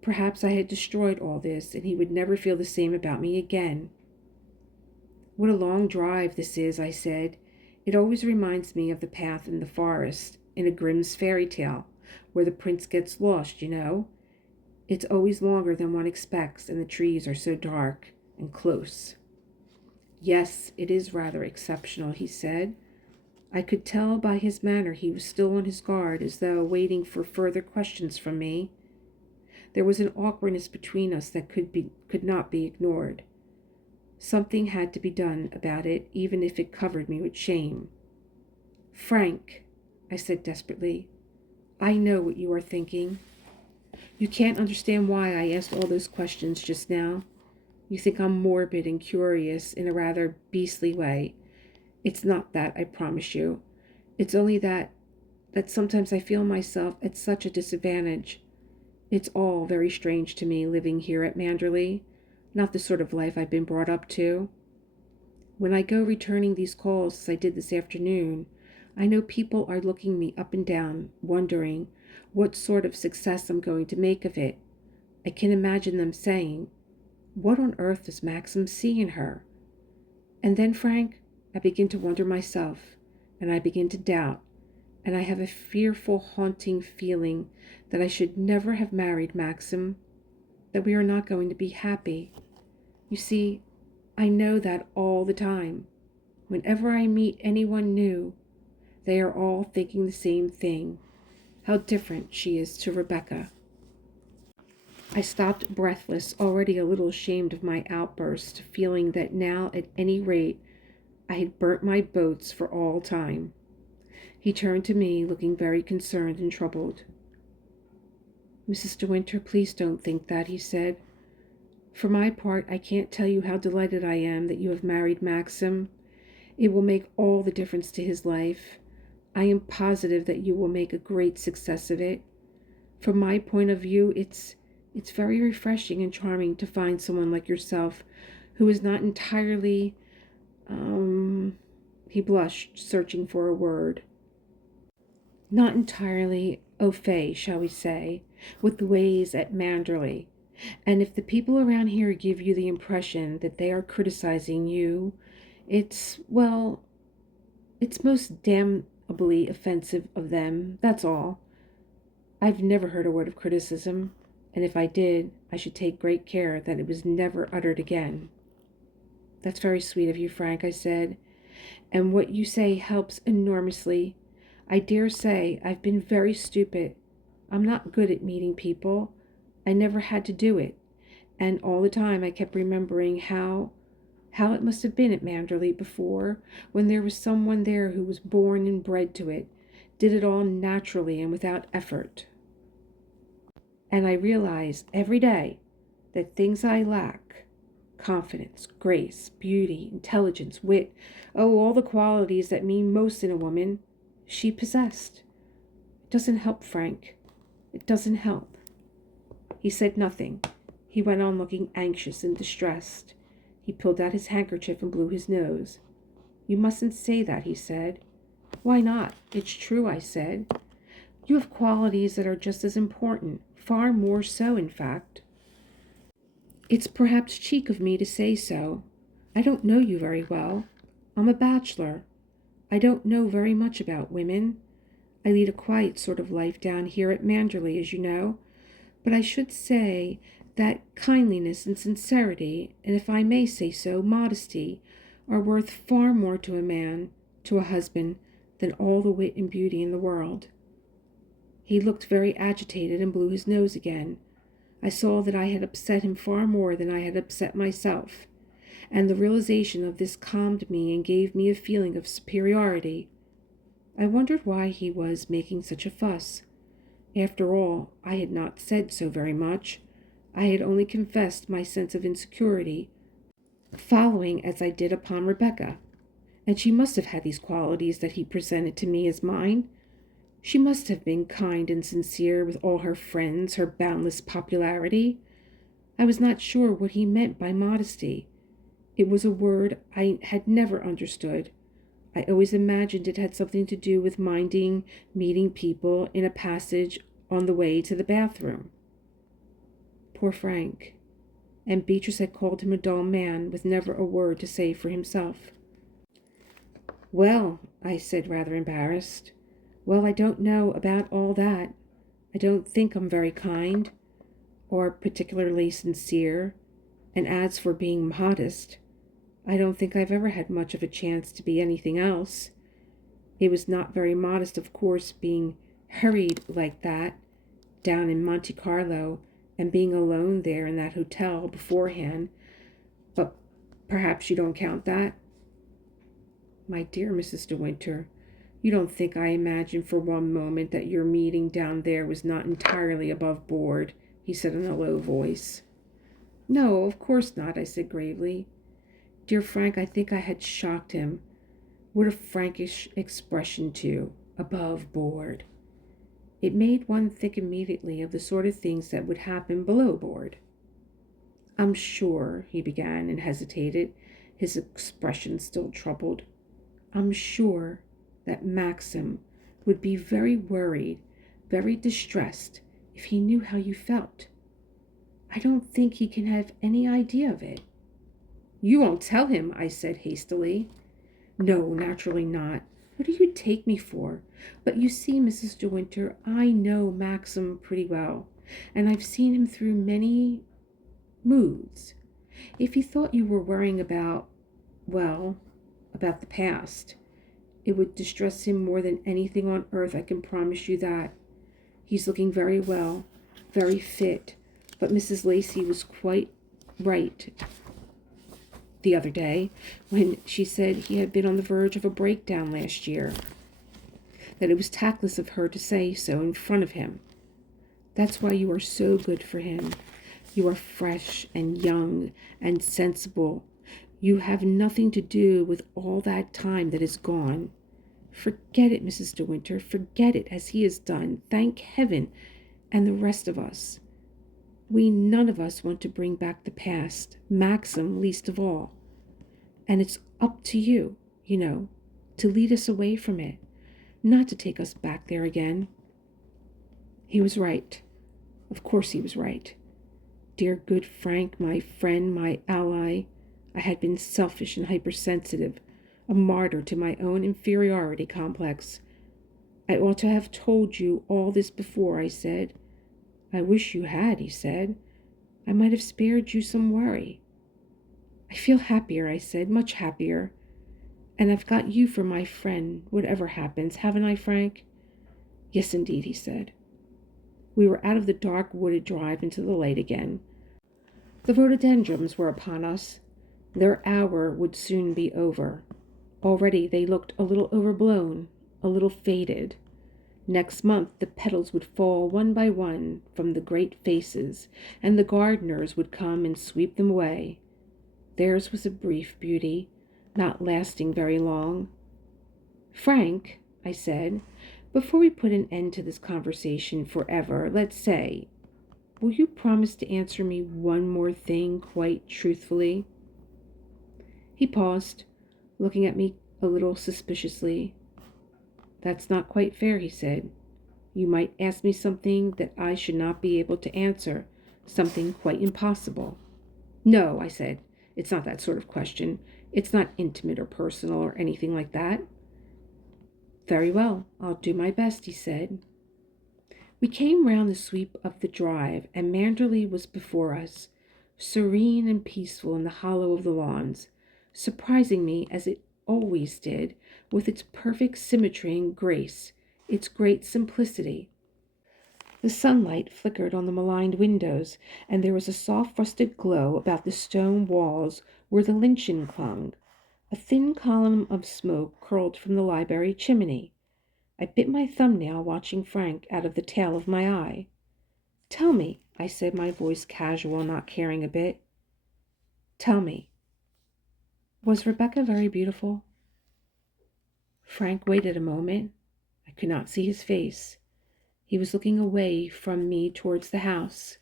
Perhaps I had destroyed all this, and he would never feel the same about me again. What a long drive this is, I said. It always reminds me of the path in the forest, in a Grimm's fairy tale, where the prince gets lost, you know. It's always longer than one expects, and the trees are so dark and close. Yes, it is rather exceptional, he said. I could tell by his manner he was still on his guard, as though waiting for further questions from me. There was an awkwardness between us that could not be ignored. Something had to be done about it, even if it covered me with shame. Frank, I said desperately, I know what you are thinking. You can't understand why I asked all those questions just now. You think I'm morbid and curious in a rather beastly way. It's not that, I promise you. It's only that sometimes I feel myself at such a disadvantage. It's all very strange to me living here at Manderley, not the sort of life I've been brought up to. When I go returning these calls as I did this afternoon, I know people are looking me up and down, wondering what sort of success I'm going to make of it. I can imagine them saying, "What on earth does Maxim see in her?" And then, Frank, I begin to wonder myself, and I begin to doubt, and I have a fearful, haunting feeling that I should never have married Maxim, that we are not going to be happy. You see, I know that all the time. Whenever I meet anyone new, they are all thinking the same thing, how different she is to Rebecca. I stopped breathless, already a little ashamed of my outburst, feeling that now, at any rate, I had burnt my boats for all time. He turned to me, looking very concerned and troubled. Mrs. De Winter, please don't think that, he said. For my part, I can't tell you how delighted I am that you have married Maxim. It will make all the difference to his life. I am positive that you will make a great success of it. From my point of view, it's very refreshing and charming to find someone like yourself who is not entirely, he blushed, searching for a word. Not entirely au fait, shall we say, with the ways at Manderley. And if the people around here give you the impression that they are criticizing you, it's most damnably offensive of them, that's all. I've never heard a word of criticism, and if I did, I should take great care that it was never uttered again. That's very sweet of you, Frank, I said, and what you say helps enormously. I dare say I've been very stupid. I'm not good at meeting people. I never had to do it, and all the time I kept remembering how it must have been at Manderley before, when there was someone there who was born and bred to it, did it all naturally and without effort. And I realize every day that things I lack, confidence, grace, beauty, intelligence, wit, all the qualities that mean most in a woman, she possessed. It doesn't help, Frank. It doesn't help. He said nothing. He went on looking anxious and distressed. He pulled out his handkerchief and blew his nose. "You mustn't say that," he said. "Why not? It's true," I said. "You have qualities that are just as important, far more so, in fact." "It's perhaps cheek of me to say so. I don't know you very well. I'm a bachelor. I don't know very much about women. I lead a quiet sort of life down here at Manderley, as you know. But I should say that kindliness and sincerity, and if I may say so, modesty, are worth far more to a man, to a husband, than all the wit and beauty in the world." He looked very agitated and blew his nose again. I saw that I had upset him far more than I had upset myself, and the realization of this calmed me and gave me a feeling of superiority. I wondered why he was making such a fuss. After all, I had not said so very much. I had only confessed my sense of insecurity, following as I did upon Rebecca, and she must have had these qualities that he presented to me as mine. She must have been kind and sincere with all her friends, her boundless popularity. I was not sure what he meant by modesty. It was a word I had never understood. I always imagined it had something to do with meeting people in a passage on the way to the bathroom. Poor Frank. And Beatrice had called him a dull man with never a word to say for himself. "Well," I said, rather embarrassed. "Well, I don't know about all that. I don't think I'm very kind, or particularly sincere, and as for being modest, I don't think I've ever had much of a chance to be anything else. It was not very modest, of course, being hurried like that down in Monte Carlo and being alone there in that hotel beforehand, but perhaps you don't count that?" "My dear Mrs. De Winter, you don't think I imagined for one moment that your meeting down there was not entirely above board," he said in a low voice. "No, of course not," I said gravely. Dear Frank, I think I had shocked him. What a Frankish expression, too, above board. It made one think immediately of the sort of things that would happen below board. "I'm sure," he began and hesitated, his expression still troubled. "I'm sure that Maxim would be very worried, very distressed, if he knew how you felt. I don't think he can have any idea of it." "You won't tell him," I said hastily. "No, naturally not. What do you take me for? But you see, Mrs. De Winter, I know Maxim pretty well, and I've seen him through many moods. If he thought you were worrying about the past, it would distress him more than anything on earth, I can promise you that. He's looking very well, very fit, but Mrs. Lacey was quite right the other day when she said he had been on the verge of a breakdown last year, that it was tactless of her to say so in front of him. That's why you are so good for him. You are fresh and young and sensible. You have nothing to do with all that time that is gone. Forget it, Mrs. De Winter, forget it, as he has done, thank heaven, and the rest of us. We none of us want to bring back the past, Maxim least of all. And it's up to you, to lead us away from it, not to take us back there again." He was right. Of course he was right. Dear good Frank, my friend, my ally, I had been selfish and hypersensitive, a martyr to my own inferiority complex. "I ought to have told you all this before," I said. "I wish you had," he said. "I might have spared you some worry." "I feel happier," I said, "much happier. And I've got you for my friend, whatever happens, haven't I, Frank?" "Yes, indeed," he said. We were out of the dark wooded drive into the light again. The rhododendrons were upon us. Their hour would soon be over. Already they looked a little overblown, a little faded. Next month the petals would fall one by one from the great faces, and the gardeners would come and sweep them away. Theirs was a brief beauty, not lasting very long. "Frank," I said, "before we put an end to this conversation forever, let's say, Will you promise to answer me one more thing quite truthfully?" He paused, looking at me a little suspiciously. "That's not quite fair," he said. "You might ask me something that I should not be able to answer, something quite impossible." "No," I said. "It's not that sort of question. It's not intimate or personal or anything like that." "Very well, I'll do my best," he said. We came round the sweep of the drive, and Manderley was before us, serene and peaceful in the hollow of the lawns, surprising me as it always did, with its perfect symmetry and grace, its great simplicity. The sunlight flickered on the maligned windows, and there was a soft rusted glow about the stone walls where the lyncheon clung. A thin column of smoke curled from the library chimney. I bit my thumbnail, watching Frank out of the tail of my eye. "Tell me," I said, my voice casual, not caring a bit. "Tell me, was Rebecca very beautiful?" Frank waited a moment. I could not see his face. He was looking away from me towards the house.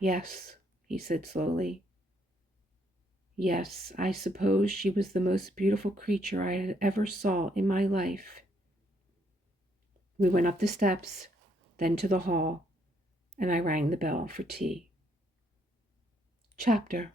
"Yes," he said slowly. "Yes, I suppose she was the most beautiful creature I had ever saw in my life." We went up the steps, then to the hall, and I rang the bell for tea. Chapter